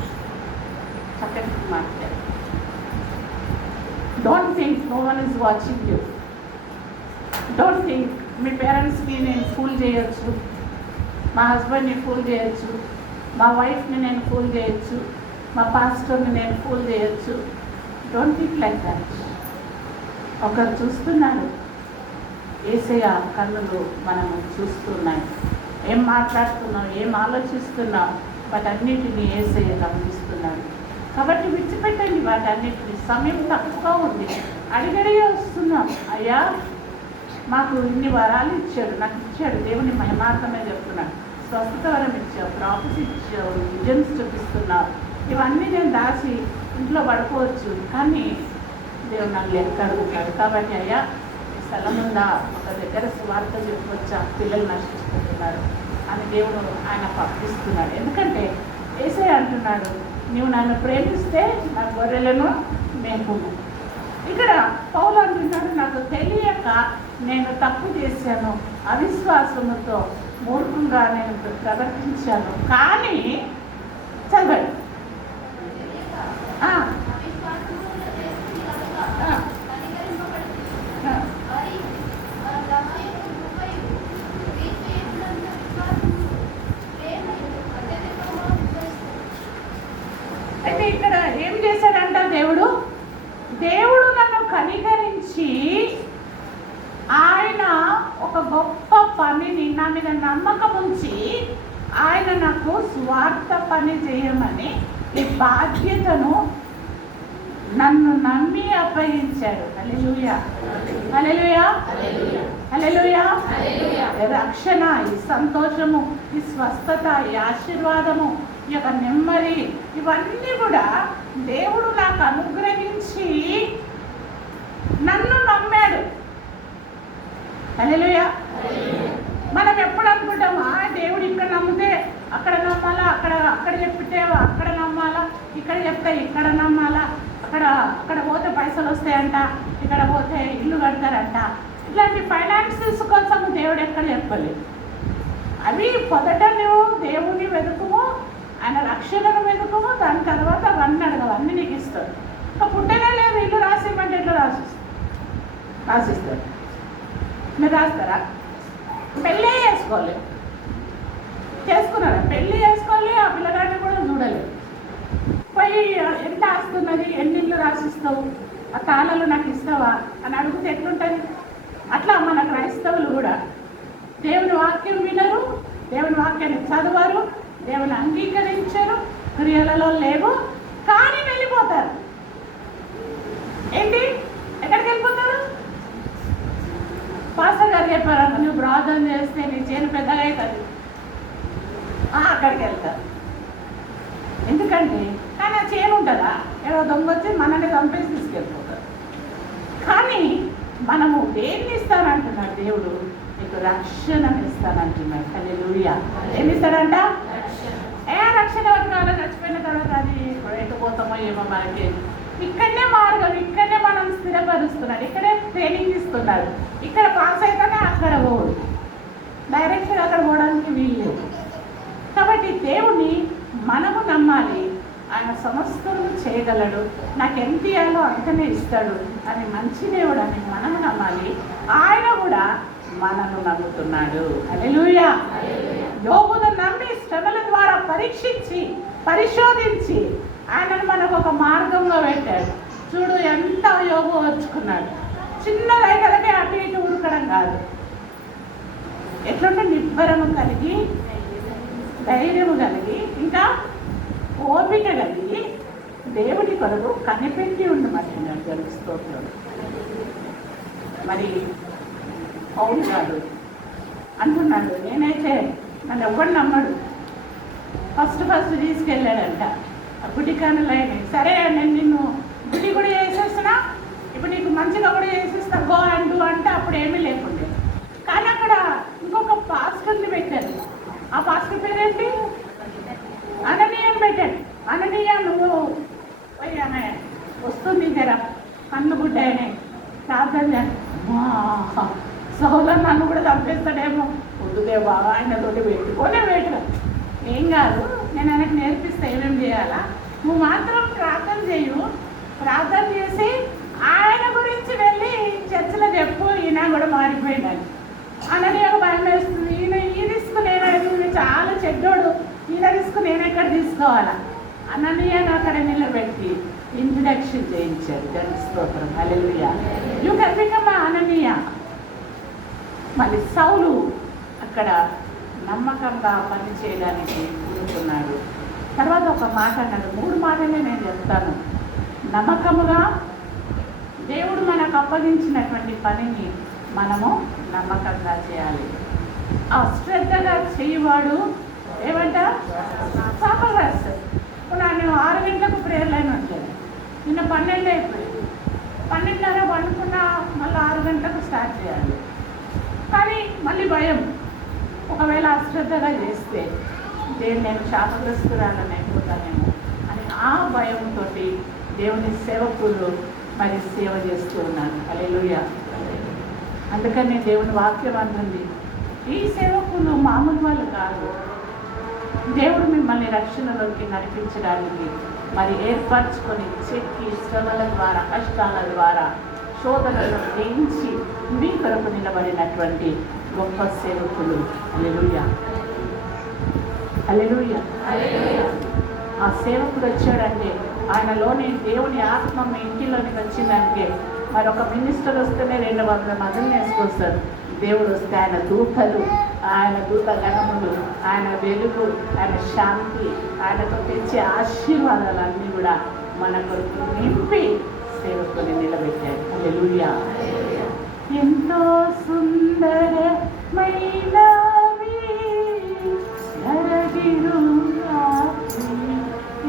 చక్కటి మాట్లాడారు. Don't think no one is watching you. Don't think మీ పేరెంట్స్ని నేను ఫూల్ చేయొచ్చు, మా హస్బెండ్ని ఫూల్ చేయొచ్చు, మా వైఫ్ని నేను ఫూల్ చేయొచ్చు, మా పాస్టర్ని నేను ఫూల్ చేయొచ్చు. Don't think like that. ఒకరు చూస్తున్నాడు. యేసయ్య కన్నులు మనము చూస్తున్నాయి. ఏం మాట్లాడుతున్నాం, ఏం ఆలోచిస్తున్నాం, వాటన్నిటిని యేసయ్య గమనిస్తున్నాడు. కాబట్టి విడిచిపెట్టండి వాటన్నిటిని. సమయం తక్కువ ఉంది. అడిగడిగే వస్తున్నాం. అయ్యా మాకు ఇన్ని వరాలు ఇచ్చాడు, నాకు ఇచ్చాడు. దేవుని మహిమార్థమే చెప్తున్నాడు. స్వస్థత వరం ఇచ్చావు, ప్రాఫెసీ ఇచ్చావు, విజన్స్ చూపిస్తున్నావు. ఇవన్నీ నేను దాచి ఇంట్లో పడుకోవచ్చు, కానీ దేవుడు నన్ను లెక్క అడుగుతాడు. కాబట్టి అయ్యా ఈ స్థలం ఉందా, ఒక దగ్గర సువార్త చెప్పవచ్చా, పిల్లలు నశించుకుంటున్నారు అని దేవుడు ఆయన పంపిస్తున్నాడు. ఎందుకంటే యేసయ్య అంటున్నాడు, నువ్వు నన్ను ప్రేమిస్తే నా గొర్రెలను మేపుము. ఇక్కడ పౌలు అంటున్నాడు, నాకు తెలియక నేను తప్పు చేశాను, అవిశ్వాసముతో మూర్ఖంగా నేను ప్రవర్తించాను. కానీ చదవండి, అయితే ఇక్కడ ఏం చేశాడంట దేవుడు? దేవుడు నన్ను కనికరించి ఆయన ఒక గొప్ప పనిని నా మీద నమ్మకం ఉంచి ఆయన నాకు స్వార్థ పని చేయమని ఈ బాధ్యతను నన్ను నమ్మి అప్పగించాడు. హల్లెలూయా, హల్లెలూయా, హల్లెలూయా. రక్షణ, ఈ సంతోషము, ఈ స్వస్థత, ఈ ఆశీర్వాదము, ఈ యొక్క నెమ్మది, ఇవన్నీ కూడా దేవుడు నాకు అనుగ్రహించి నన్ను నమ్మాడు. హల్లెలూయా. మనం ఎప్పుడు అనుకుంటామా, దేవుడు ఇక్కడ నమ్మితే అక్కడ నమ్మాలా, అక్కడ చెప్తే అక్కడ నమ్మాలా, ఇక్కడ చెప్తే ఇక్కడ నమ్మాలా, అక్కడ పోతే పైసలు వస్తాయంట, ఇక్కడ పోతే ఇల్లు కడతారంట. ఇట్లాంటి ఫైనాన్సెస్ కోసం దేవుడు ఎక్కడ చెప్పలేదు. అవి మొదట నువ్వు దేవుని వెతుకుము, ఆయన రక్షణను వెతుకుము, దాని తర్వాత అవన్నీ అడగవు, అన్నీ నీకు ఇస్తాడు. ఇంకా పుట్టనే లేదు, ఇల్లు రాసిమంటే ఎట్లా రాసిస్తారు? మీరు రాస్తారా? పెళ్ళే చేసుకోలేదు, చేసుకున్నారా? పెళ్ళి చేసుకోవాలి, ఆ పిల్లగాడిని కూడా చూడలేదు. పోయి ఎంత ఆస్తున్నది, ఎన్ని ఇల్లు రాసిస్తావు, ఆ తాళాలు నాకు ఇస్తావా అని అడిగితే ఎట్లుంటుంది? అట్లా మన క్రైస్తవులు కూడా దేవుని వాక్యం వినరు, దేవుని వాక్యాన్ని చదవరు, దేవుని అంగీకరించరు, క్రియలలో లేవు, కానీ వెళ్ళిపోతారు. ఏంటి, ఎక్కడికి వెళ్ళిపోతారు? పాస్టర్ గారు చెప్పారు, నువ్వు ప్రార్థన చేస్తే నీ చేను పెద్దగా అవుతుంది, అక్కడికి వెళ్తారు. ఎందుకంటే కానీ ఆ చేను ఉంటుందా, ఏదో దొంగ వచ్చి మనల్ని చంపేసి తీసుకెళ్ళిపోతారు. కానీ మనము దేన్ని ఇస్తానంటున్నాడు దేవుడు? నీకు రక్షణను ఇస్తానంటున్నాడు. హల్లెలూయా. ఏమి ఇస్తాడంట? రక్షణ ఎవరి కాలం చచ్చిపోయిన తర్వాత అది ఎట్టుపోతామో ఏమో మనకి. ఇక్కడనే మార్గం, ఇక్కడనే మనం స్థిరపరుస్తున్నాడు, ఇక్కడే ట్రైనింగ్ ఇస్తున్నాడు. ఇక్కడ పాస్ అయితేనే అక్కడ పోడు, డైరెక్ట్గా అక్కడ పోవడానికి వీలు. కాబట్టి దేవుని మనము నమ్మాలి. ఆయన సమస్తము చేయగలడు, నాకు ఎంత ఇయ్యాలో అంతనే ఇస్తాడు అని మంచి దేవుడు అని మనము నమ్మాలి. ఆయన కూడా మనను నమ్ముతున్నాడు. హల్లెలూయా. యోబును నమ్మి శ్రమల ద్వారా పరీక్షించి పరిశోధించి ఆయనను మనకు ఒక మార్గంలో పెట్టాడు. చూడు ఎంత యోబు వచ్చుకున్నాడు. చిన్నదైతే అటు ఇటు ఉడకడం కాదు, ఎట్లుంటే నిబ్బరము కలిగి, ధైర్యము కలిగి, ఇంకా ఓపిక కలిగి దేవుడి కొరకు కనిపెట్టి ఉండమంటున్నాడు. దేవుని స్తోత్రం. మరి పౌలు గారు అంటున్నాడు, నేనైతే నన్ను ఎవరు నమ్మడు. ఫస్ట్ తీసుకెళ్ళాడంట గుడికానులైన. సరే నేను నిన్ను గుడి కూడా చేసేస్తున్నా, ఇప్పుడు నీకు మంచిగా కూడా చేసేస్తా, గో అంటూ అంటే అప్పుడు ఏమీ లేకుండే. కానీ అక్కడ ఇంకొక పాస్టర్ని పెట్టారు. ఆ పాస్టర్ పేరేంటి? అననీయం పెట్టాడు. అననీయ, నువ్వు పోయి ఆమె వస్తుంది జరా కన్ను గుడ్డ ఆయనే ప్రార్థన సౌలను నన్ను కూడా చంపేస్తాడేమో, వద్దుదే బాగా ఆయనతోటి పెట్టుకోనే పెట్టు, ఏం కాదు, నేను ఆయనకు నేర్పిస్తే ఏమేమి చేయాలా, నువ్వు మాత్రం ప్రార్థన చేయు, ప్రార్థన చేసి ఆయన గురించి వెళ్ళి చర్చలో చెప్పు, ఈయన కూడా మారిపోయినాడు. అనని ఒక భయం వేస్తుంది. ఈ రిస్క్ నేను చాలా చెడ్డోడు, ఈయన రిస్క్ నేను ఎక్కడ తీసుకోవాలా? అననీయను అక్కడ నిలబెట్టి ఇంట్రడక్షన్ చేయించారు. దేవుని స్తోత్రం. హల్లెలూయా. యు కెన్ బికమ్ అననీయ. మళ్ళీ సౌలు అక్కడ నమ్మకంగా పని చేయడానికి కూరుకున్నాడు. తర్వాత ఒక మాట అన్నాడు, 3 మాటలే నేను చెప్తాను. నమ్మకముగా దేవుడు మనకు అప్పగించినటువంటి పనిని మనము నమ్మకంగా చేయాలి. అశ్రద్ధగా చేయవాడు ఏమంట? శాపగ్రస్తుడు. ఇప్పుడు నేను 6 గంటలకు ప్రేయర్ లైన్ ఉంటుంది, నిన్న 12 అయిపోయింది, 12:30 పండుకున్నా మళ్ళీ 6 గంటలకు స్టార్ట్ చేయాలి. కానీ మళ్ళీ భయం, ఒకవేళ అశ్రద్ధగా చేస్తే నేను శాపగ్రస్తురాలని అయిపోతానేమో అని ఆ భయంతో దేవుని సేవకులు మరి సేవ చేస్తూ ఉన్నాను. హల్లెలూయా. అందుకని దేవుని వాక్యం అంటుంది, ఈ సేవకులు మామూలు వాళ్ళు కాదు. దేవుడు మిమ్మల్ని రక్షణలోకి నడిపించడానికి మరి ఏర్పరచుకొని చెక్కి శ్రమల ద్వారా, కష్టాల ద్వారా, శోధనలను జయించి మీ కొరకు నిలబడినటువంటి గొప్ప సేవకులు. హల్లెలూయా. హల్లెలూయా. ఆ సేవకుడు వచ్చాడంటే ఆయనలోని దేవుని ఆత్మ మీ ఇంటిలోనికి వచ్చిందంటే, మరి ఒక మినిస్టర్ వస్తేనే 200 మందిని వేసుకొస్తారు. దేవుడు వస్తే ఆయన దూతలు, ఆయన దూత గణములు, ఆయన వెలుగు, ఆయన శాంతి, ఆయనతో తెచ్చే ఆశీర్వాదాలన్నీ కూడా మన కొరకు నింపి సేవకుని నిలబెట్టాడు. హల్లెలూయా. ఎంతో సుందరమైనవి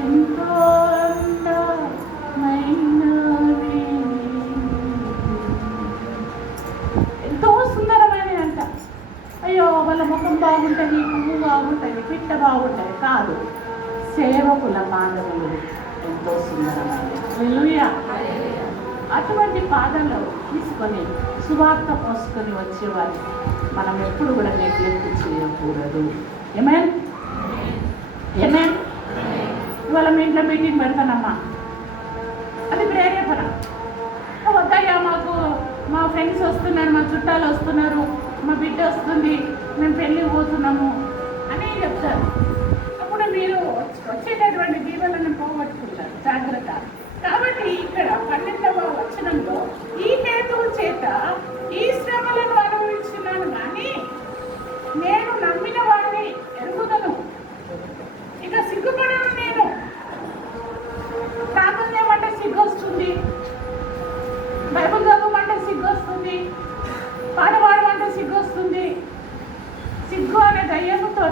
ఎంతో అందమైనవి, ఎంతో సుందరమైనవి అంట. అయ్యో వాళ్ళ ముఖం బాగుంటుంది, పువ్వు బాగుంటుంది, పిట్ట బాగుంటుంది కాదు, సేవకుల పాదములు ఎంతో సుందరమైనవి. హల్లెలూయా. అటువంటి పాదాలు తీసుకొని సువార్త పోసుకొని వచ్చేవారు మనం ఎప్పుడు కూడా నెగ్లెక్ట్ చేయకూడదు. ఏమేన్ ఏమేన్ ఇవాళ మీ ఇంట్లో మీటింగ్ పెడతానమ్మా, అది ప్రేరేపణ. వద్దయ్యా మాకు మా ఫ్రెండ్స్ వస్తున్నారు, మా చుట్టాలు వస్తున్నారు, మా బిడ్డ వస్తుంది, మేము పెళ్ళికి పోతున్నాము అని చెప్తారు. అప్పుడు మీరు వచ్చేటటువంటి దీవెనలను పోగొట్టుకుంటారు. జాగ్రత్త. కాబట్టి ఇక్కడ 12వ వచనంలో ఈ హేతువు చేత ఈ శ్రమలను అనుభవించున్నాను, కానీ నేను నమ్మిన వాడిని ఎరుగుదను, ఇక సిగ్గుపడను. నేను ప్రార్థన చేయమంటే సిగ్గు వస్తుంది, బైబిల్ చదవమంటే సిగ్గు వస్తుంది, పాట పాడమంటే సిగ్గు వస్తుంది. సిగ్గు అనే దయ్యంతో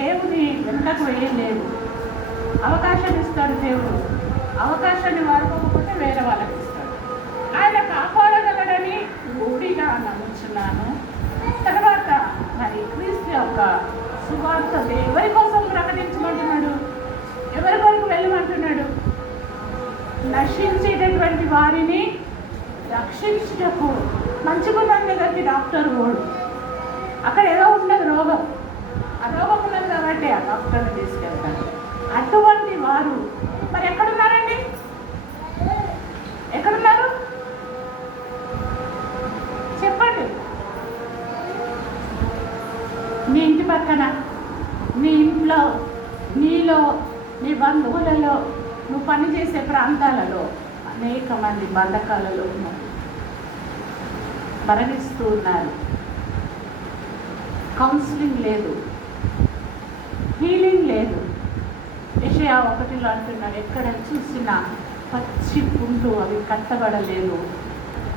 దేవుని వెనుకకు వేయలేదు. అవకాశం ఇస్తాడు దేవుడు, అవకాశాన్ని వాడుకోకపోతే వేరే వాళ్ళకి ఇస్తాడు. ఆయన కాపాడగలడని నమ్ముచున్నాను. తర్వాత మరి క్రీస్తు యొక్క సువార్త ఎవరి కోసం ప్రకటించమంటున్నాడు? ఎవరి వరకు వెళ్ళమంటున్నాడు? నశించేటటువంటి వారిని రక్షించుటకు. మంచిగా దగ్గరికి డాక్టర్ ఓడు, అక్కడ ఏదో ఉన్నది రోగం, ఆ రోగం ఉన్నది కాబట్టి ఆ డాక్టర్ని తీసుకెళ్తారు. అటువంటి వారు మరి ఎక్కడున్నారండి? ఎక్కడున్నారు చెప్పండి. నీ ఇంటి పక్కన, నీ ఇంట్లో, నీలో, నీ బంధువులలో, నువ్వు పనిచేసే ప్రాంతాలలో అనేక మంది బంధకాలలో ఉన్నారు, మరణిస్తూ ఉన్నారు. కౌన్సిలింగ్ లేదు, హీలింగ్ లేదు. యెషయా 1 అంటున్నాడు, ఎక్కడ చూసినా పచ్చి పుండు, అవి కట్టబడలేదు,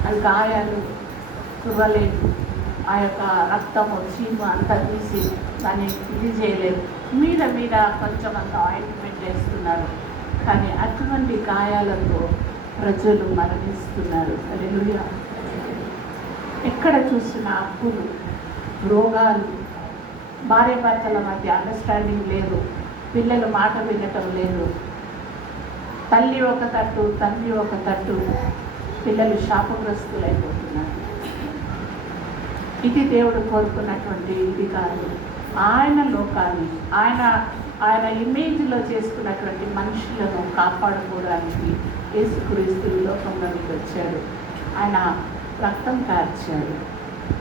అది గాయాలు కురలేదు, ఆ యొక్క రక్తము చీము అంతా తీసి దాన్ని ఇది చేయలేదు. మీద మీద కొంచెం అంత ఆయింట్మెంట్ వేస్తున్నారు, కానీ అటువంటి గాయాలతో ప్రజలు మరణిస్తున్నారు. హల్లెలూయా. ఎక్కడ చూసినా అప్పులు, రోగాలు, భార్యాభర్తల మధ్య అండర్స్టాండింగ్ లేదు, పిల్లలు మాట వినటం లేదు, తల్లి ఒక తట్టు, తండ్రి ఒక తట్టు, పిల్లలు శాపగ్రస్తులైపోతున్నారు. ఇది దేవుడు కోరుకున్నటువంటి ఇది కాదు. ఆయన లోకాన్ని, ఆయన ఇమేజ్లో చేసుకున్నటువంటి మనుషులను కాపాడుకోవడానికి యేసుక్రీస్తు లోకంలోనికి వచ్చాడు. ఆయన రక్తం కార్చాడు.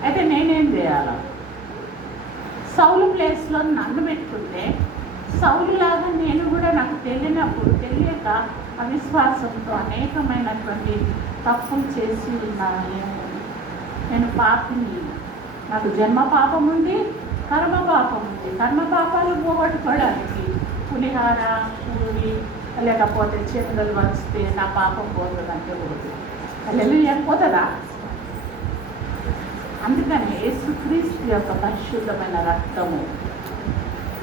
అయితే నేనేం చేయాలి? సౌలు ప్లేస్లో నన్ను పెట్టుకుంటే, సౌలులాగా నేను కూడా నాకు తెలియక అవిశ్వాసంతో అనేకమైనటువంటి తప్పులు చేసి ఉన్నాను. నేను పాపిని, నాకు జన్మ పాపం ఉంది, కర్మ పాపం ఉంది. కర్మ పాపాలు పోగొట్టుకోవడానికి పులిహార, పూరి, లేకపోతే చెందలు వస్తే నా పాపం పోతుందంటే పోతుంది. హల్లెలూయా. పోతుందా? అందుకని యేసుక్రీస్తు యొక్క పరిశుద్ధమైన రక్తము.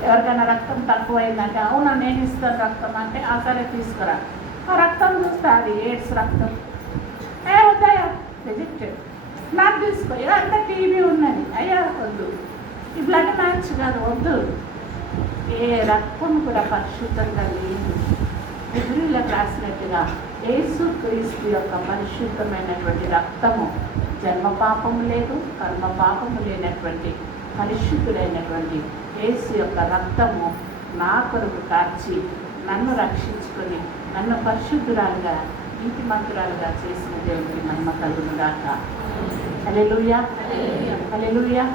ఎవరికైనా రక్తం తక్కువైందంటే, అవునా నేను ఇస్తాను రక్తం అంటే, ఆ సరే తీసుకురా. ఆ రక్తం చూస్తే అది ఎయిడ్స్ రక్తం, వద్దయ్యా రిజెక్టెడ్, నాకు తీసుకో, ఇదంతా టీవీ ఉన్నది, అయ్యా వద్దు, ఈ బ్లడ్ మ్యాచ్ కాదు, వద్దు. ఏ రక్తం కూడా పరిశుద్ధంగా లేదు. హెబ్రీయులకు రాసినట్టుగా యేసుక్రీస్తు యొక్క పరిశుద్ధమైనటువంటి రక్తము జన్మ పాపము లేదు, కర్మ పాపము లేనటువంటి పరిశుద్ధుడైనటువంటి యేసు యొక్క రక్తము నా కొరకు కార్చి నన్ను రక్షించుకొని నన్ను పరిశుద్ధురాలుగా, నీతిమంతురాలుగా చేసిన దేవుడికి మహిమ కలుగునుగాక. హల్లెలూయా, హల్లెలూయా.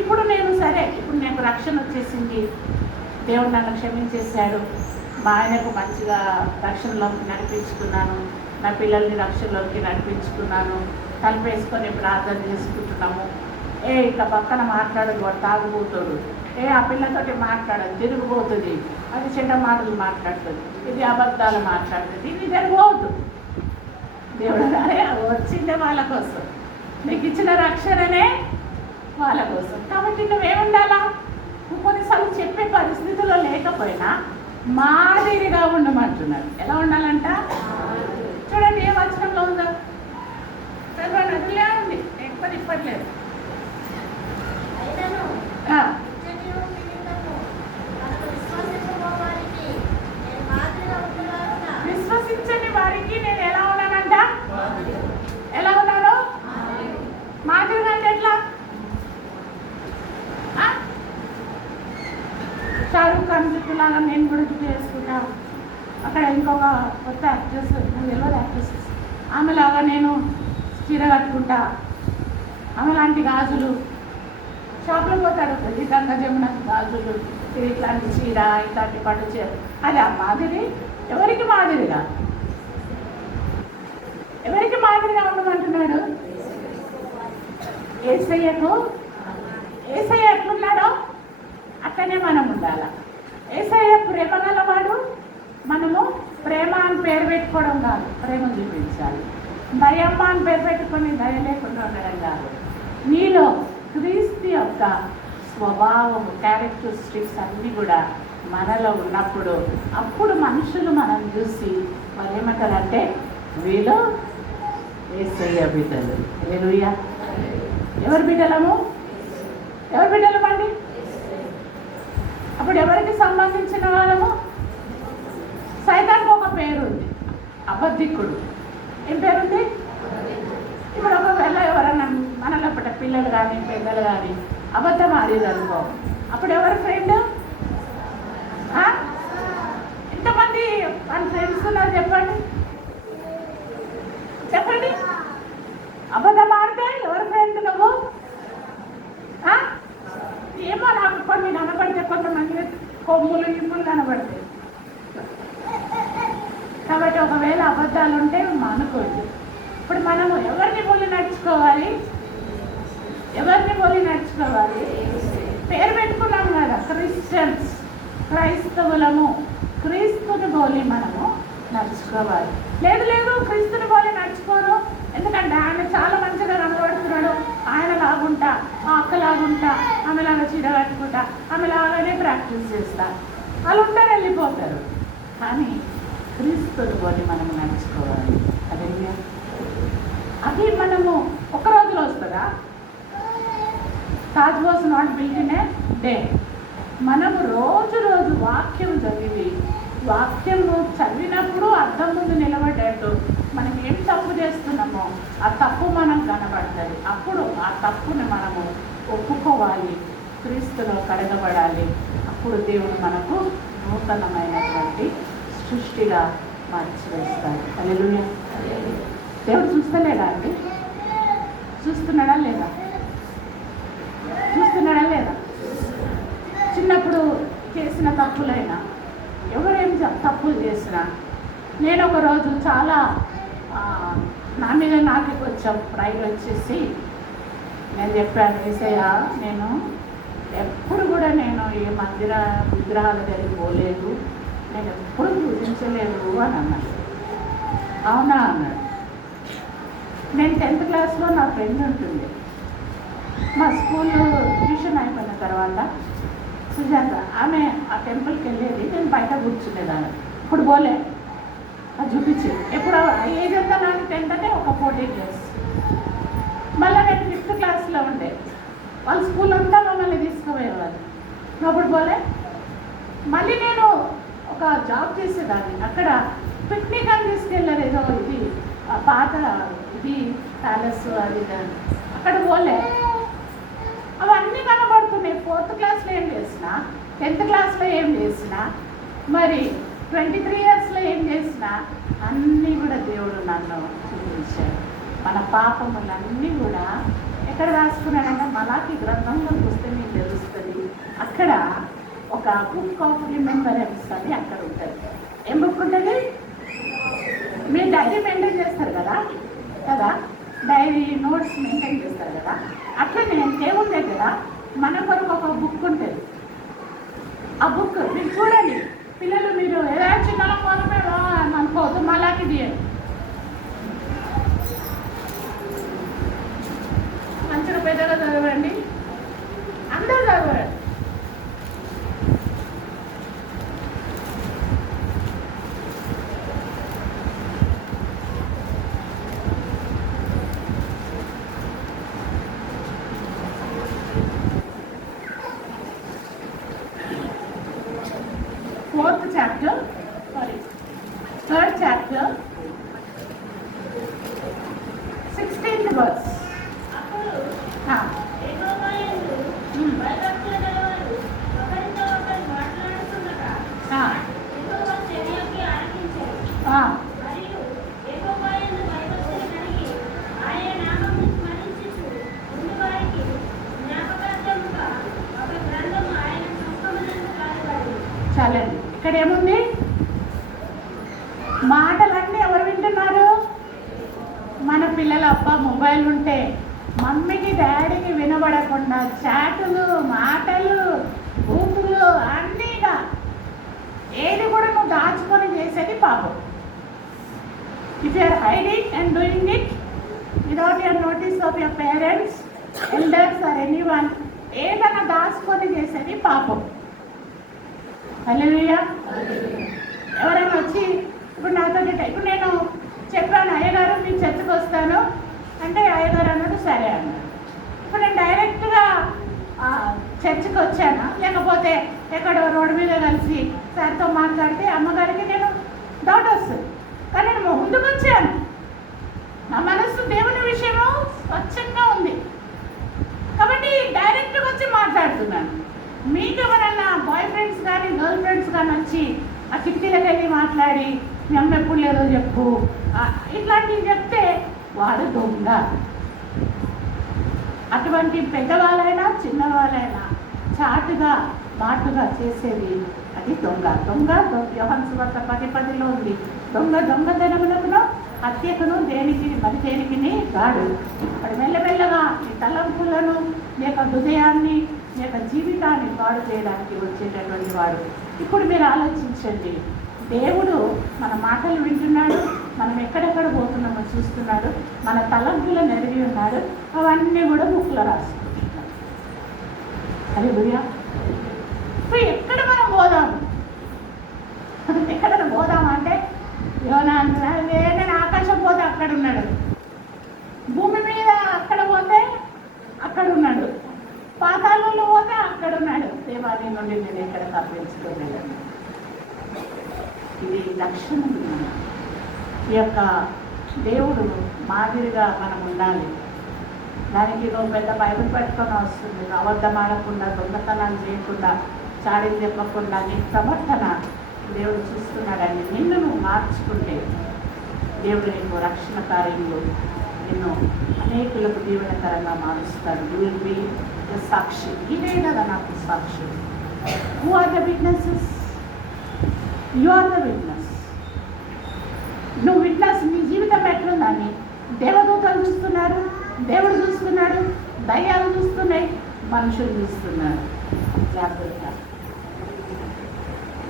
ఇప్పుడు నేను సరే, ఇప్పుడు నాకు రక్షణ వచ్చేసింది, దేవుడు నన్ను క్షమించేశాడు, మా ఆయనకు మంచిగా రక్షణలోకి నడిపించుకున్నాను, నా పిల్లల్ని రక్షణలోకి నడిపించుకున్నాను, కలిపేసుకొని ప్రార్థన చేసుకుంటున్నాము. ఇట్లా పక్కన మాట్లాడదు, వాడు తాగుబోతాడు, ఆ పిల్లతోటి మాట్లాడదు, తిరిగిపోతుంది, అది చెడ్డ మాటలు మాట్లాడుతుంది, ఇది అబద్ధాలు మాట్లాడుతుంది, ఇది జరిగిపోవద్దు. దేవుడు అరే వచ్చిందే వాళ్ళ కోసం, నీకు ఇచ్చిన రక్షణనే వాళ్ళ కోసం. కాబట్టి నువ్వేముండాలా? నువ్వు కొన్నిసార్లు చెప్పే పరిస్థితుల్లో లేకపోయినా మాదిరిగా ఉండమంటున్నారు. ఎలా ఉండాలంట? చూడండి, ఏ వచనంలో ఉందో నదిలే ఉంది, ఎక్కువ ఇప్పట్లేదు. విశ్వసించని వారికి నేను ఎలా ఉన్నానంట? ఎలా ఉన్నాను? మాదిరిగా అంటే ఎట్లా? షారూఖ్ ఖాన్ జుట్టులాగా నేను కూడా జుట్టు వేసుకుంటా. అక్కడ ఇంకొక కొత్త యాక్ట్రెస్, తెలియదు యాక్ట్రెస్, ఆమెలాగా నేను చీర కట్టుకుంటా, ఆమె లాంటి గాజులు, షాప్లో పోతాడు గంగా జమున గాజులు, ఇట్లాంటి చీర, ఇట్లాంటి పట్టు చీర, అది ఆ మాదిరి. ఎవరికి మాదిరిగా? ఎవరికి మాదిరిగా ఉండమంటున్నాడు? యేసయ్యకు. యేసయ్య ఎట్లున్నాడో అట్లనే మనం ఉండాలి. యేసయ్య ప్రేమ గలవాడు, మనము ప్రేమ అని పేరు పెట్టుకోవడం కాదు, ప్రేమ చూపించాలి. దయమ్మ అని పేరు పెట్టుకొని దయ లేకుండా ఉండడం కాదు. నీలో క్రీస్తు యొక్క స్వభావము, క్యారెక్టరిస్టిక్స్ అన్నీ కూడా మనలో ఉన్నప్పుడు అప్పుడు మనుషులు మనం చూసి వాళ్ళు ఏమంటారంటే వీళ్ళు యేసయ్య బిడ్డలు. హల్లెలూయా. ఎవరి బిడ్డలము? ఎవరి బిడ్డలమండి? అప్పుడు ఎవరికి సంబంధించిన వాళ్ళము? సైతానికి ఒక పేరు ఉంది, అబద్ధికుడు. ఏం పేరుంది? ఇప్పుడు ఒకవేళ ఎవరన్నా మనలో పట్ట పిల్లలు కానీ పెద్దలు కానీ అబద్ధం ఆడేది అనుకో, అప్పుడు ఎవరి ఫ్రెండ్? ఎంతమంది మన ఫ్రెండ్స్ ఉన్నారు చెప్పండి? చెప్పండి. అబద్ధం ఆడితే ఎవరి ఫ్రెండ్ నువ్వు? ఏమో నాకు కొన్ని కనబడితే కొంతమంది కొమ్ములు ఇమ్ములు కనబడతాయి. కాబట్టి ఒకవేళ అబద్ధాలు ఉంటే మానుకోండి. ఇప్పుడు మనము ఎవరిని పోలి నడుచుకోవాలి? ఎవరిని పోలి నడుచుకోవాలి? పేరు పెట్టుకున్నాం కదా, క్రిస్టియన్స్, క్రైస్తవులము. క్రీస్తుని పోలి మనము నడుచుకోవాలి. లేదు లేదు క్రీస్తుని పోలి నడుచుకోను, ఎందుకంటే ఆయన చాలా మంచిగా కనబడుతున్నాడు, ఆయన లాగుంటా, ఆ అక్కలాగుంటా, ఆమెలాగా చీర కట్టుకుంటా, ఆమెలాగానే ప్రాక్టీస్ చేస్తా, వాళ్ళు ఉంటారు, వెళ్ళిపోతారు. కానీ క్రీస్తుని పోలి మనము నడుచుకోవాలి. అదే అది మనము ఒక రోజులో వస్తుందా? Taj was not built in a day. మనము రోజు రోజు వాక్యం చదివి, వాక్యము చదివినప్పుడు అర్థం ముందు నిలబడ్డట్టు మనం ఏం తప్పు చేస్తున్నామో ఆ తప్పు మనం కనబడుతుంది. అప్పుడు ఆ తప్పుని మనము ఒప్పుకోవాలి, క్రీస్తులో కడగబడాలి. అప్పుడు దేవుడు మనకు నూతనమైనటువంటి సృష్టిగా మార్చివేస్తాడు. హల్లెలూయా. దేవుడు చూస్తలేడా అండి? చూస్తున్నాడా లేదా? చూస్తున్నాడా లేదా? చిన్నప్పుడు చేసిన తప్పులైనా, ఎవరేం తప్పులు చేసినా, నేను ఒకరోజు చాలా నా మీద నాకు కొంచెం ప్రైడ్ వచ్చేసి నేను చెప్పాను, యేసయ్య నేను ఎప్పుడు కూడా నేను ఏ విగ్రహాల దగ్గరికి పోలేదు, నేను ఎప్పుడు పూజించలేదు అని అన్నాడు. అవునా అన్నాడు. నేను 10th క్లాస్లో నా ఫ్రెండ్ ఉంటుంది, మా స్కూల్లో ట్యూషన్ అయిపోయిన తర్వాత సుజాత, ఆమె ఆ టెంపుల్కి వెళ్ళేది, నేను బయట కూర్చునేదాన్ని. ఇప్పుడు పోలే, అది చూపించి ఎప్పుడు ఏజ్ అంతా నాకు 10th అంటే ఒక 14 years. మళ్ళీ నేను 5th క్లాస్లో ఉండే, వాళ్ళ స్కూల్ అంతా మమ్మల్ని తీసుకుపోయేవాళ్ళు. అప్పుడు పోలే. మళ్ళీ నేను ఒక జాబ్ చేసేదాన్ని, అక్కడ పిక్నిక్ అని తీసుకెళ్ళారు, ఏదో ఇది పాత ఇది ప్యాలెస్ అది అక్కడ పోలే. అవన్నీ కనబడుతున్నాయి. 4th క్లాస్లో ఏం చేసినా, 10th క్లాస్లో ఏం చేసినా, మరి 23 yearsలో ఏం చేసినా అన్నీ కూడా దేవుడు నన్ను చూపించాడు. మన పాపములన్నీ కూడా ఎక్కడ రాసుకున్నాడంటే మలాకి గ్రంథంలో చూస్తే మీకు తెలుస్తుంది. అక్కడ ఒక బుక్ ఆఫ్ రిమెంబరెన్స్ అని అక్కడ ఉంటుంది. ఏం బుక్ ఉంటుంది? మీరు డైరీ మెయింటైన్ చేస్తారు కదా, డైరీ నోట్స్ మెయింటైన్ చేస్తారు కదా, అట్లనే దేవుని దగ్గర మన కొరకు ఒక బుక్ ఉంటుంది. ఆ బుక్ మీరు చూడండి పిల్లలు, మీరు ఎలా చిన్న కోసమే అనుకోవద్దు, మళ్ళాకి తీయండి, మంచిగా పెద్దగా చదవండి, అందరూ చదవండి. Third chapter, 16th verse. చాలండి. ఇక్కడ ఏముంది? మాటలన్నీ ఎవరు వింటున్నారు? మన పిల్లలు. అబ్బా మొబైల్ ఉంటే మమ్మీకి డాడీకి వినబడకుండా చాటులు, మాటలు, బూతులు అన్నీగా ఏది కూడా నువ్వు దాచుకొని చేసేది పాపం. If you're hiding and doing it without your notice of your parents, elders or anyone, ఏదైనా దాచుకొని చేసేది పాపం. హల్లెలూయా. ఎవరైనా వచ్చి ఇప్పుడు నాతో ఇప్పుడు నేను చెప్పాను, అయ్యగారు మీ చర్చకు వస్తాను అంటే అయ్యగారు అన్నాడు సరే అన్నాడు. ఇప్పుడు నేను డైరెక్ట్గా చర్చికి వచ్చాను, లేకపోతే ఎక్కడో రోడ్డు మీద కలిసి సార్తో మాట్లాడితే అమ్మగారికి నేను డౌట్ వస్తుంది. కానీ నేను ముందుకు వచ్చాను, నా మనస్సు దేవుని విషయంలో స్వచ్ఛంగా ఉంది కాబట్టి డైరెక్ట్గా వచ్చి మాట్లాడుతున్నాను. మీకు ఎవరన్నా బాయ్ ఫ్రెండ్స్ కానీ గర్ల్ ఫ్రెండ్స్ కానీ వచ్చి ఆ కిటికీలకు వెళ్ళి మాట్లాడి మీ అమ్మ ఎప్పుడు లేదో చెప్పు ఇట్లాంటివి చెప్తే వాడు దొంగ. అటువంటి పెద్దవాళ్ళైనా చిన్నవాళ్ళైనా చాటుగా మాటుగా చేసేది అది దొంగ. దొంగ యోహాను సువార్త 10:10 ఉంది, దొంగ దొంగతనమునకును హత్యకును దేనికి మరి దేనికి గాడు. అది మెల్లమెల్లగా ఈ తలంపులను లేక హృదయాన్ని లేక జీవితాన్ని పాడు చేయడానికి వచ్చేటటువంటి వాడు. ఇప్పుడు మీరు ఆలోచించండి, దేవుడు మన మాటలు వింటున్నాడు, మనం ఎక్కడెక్కడ పోతున్నామో చూస్తున్నాడు, మన తలంపులను ఎరిగి ఉన్నాడు, అవన్నీ కూడా బుక్లో రాసుకుంటున్నాడు. అది గురియా ఇప్పుడు ఎక్కడ మనం పోదాం, ఎక్కడ పోదామంటే యోనా అంటున్నాడు నేను ఆకాశం పోతే అక్కడ ఉన్నాడు, భూమి మీద అక్కడ పోతే అక్కడ ఉన్నాడు, పాతాళంలో పోతే అక్కడ ఉన్నాడు, దేవాలయం నుండి నేను ఎక్కడ తప్పించుకోలేను. ఇది లక్షణం. ఈ యొక్క దేవుడు మాదిరిగా మనం ఉండాలి. దానికి నువ్వు పెద్ద బైబిల్ పెట్టుకొని వస్తుంది, అబద్ధం ఆడకుండా, దొంగతనాలు చేయకుండా, చాడీలు చెప్పకుండా నీ ప్రవర్తన దేవుడు చూస్తున్నాడని నిన్ను నువ్వు మార్చుకుంటే దేవుడు నీకు రక్షణ కార్యంలో నిన్ను అనేకులకు దీవెనకరంగా మారుస్తాడు. యూ విల్ బీ ద సాక్షి. ఇదే కదా నాకు సాక్షి. Who are the witnesses? You are the witness. నువ్వు విట్నెస్. నీ జీవితం ఎట్లుందని దేవదూతలు చూస్తున్నారు, దేవుడు చూస్తున్నాడు, దయ్యాలు చూస్తున్నాయి, మనుషులు చూస్తున్నారు. జాగ్రత్త.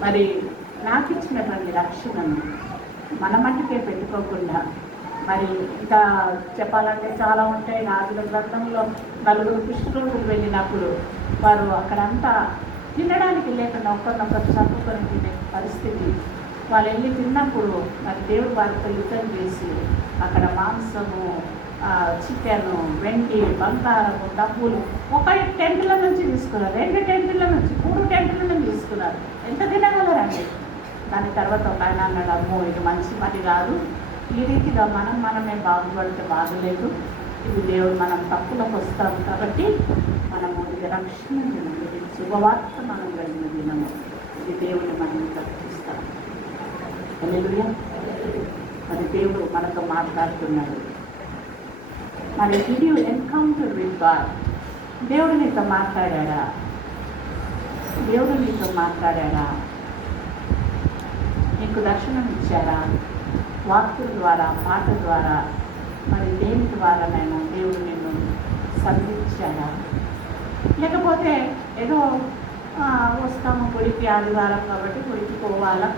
మరి నాకు ఇచ్చినటువంటి రక్షణను మన మట్టుకే పెట్టుకోకుండా, మరి ఇంకా చెప్పాలంటే చాలా ఉంటాయి. నాలుగు గ్రంథంలో 4 కుష్ఠరోగులు వెళ్ళినప్పుడు వారు అక్కడంతా తినడానికి లేకుండా ఒకరినొకరు చంపుకొని తినే పరిస్థితి. వాళ్ళు వెళ్ళి తిన్నప్పుడు మరి దేవుడు వారితో యుద్ధం చేసి అక్కడ మాంసము, చికెను, వెండి, బంగారము, డబ్బులు ఒక టెంట్ల నుంచి తీసుకున్నారు, 2 టెంట్ల నుంచి, 3 టెంట్ల నుంచి తీసుకున్నారు. ఎంత తినగలరండి? దాని తర్వాత ఒక ఆయన అన్నాడు, అమ్మో ఇది మంచి పని కాదు, ఈ రీతిగా మనమే బాగుపడితే బాగలేదు, ఇది దేవుడు మనం తప్పులకు వస్తాం కాబట్టి మనము ఇది రక్షణ దినము, ఇది శుభవార్త మనం వెళ్ళిన దినము, ఇది దేవుని మనం ప్రకటిస్తాం. హల్లెలూయా. మరి దేవుడు మనతో మాట్లాడుతున్నాడు. మరి did you encounter with God? దేవుడు నీతో మాట్లాడాడా? దేవుడు నీతో మాట్లాడాడా? నీకు దర్శనం ఇచ్చారా? వాక్కుల ద్వారా, మాట ద్వారా, మరి దేని ద్వారానైనా దేవుడు నిన్ను సంధించాడా? లేకపోతే ఏదో వస్తాము గుడికి, ఆదివారం కాబట్టి గుడికి పోవాలా,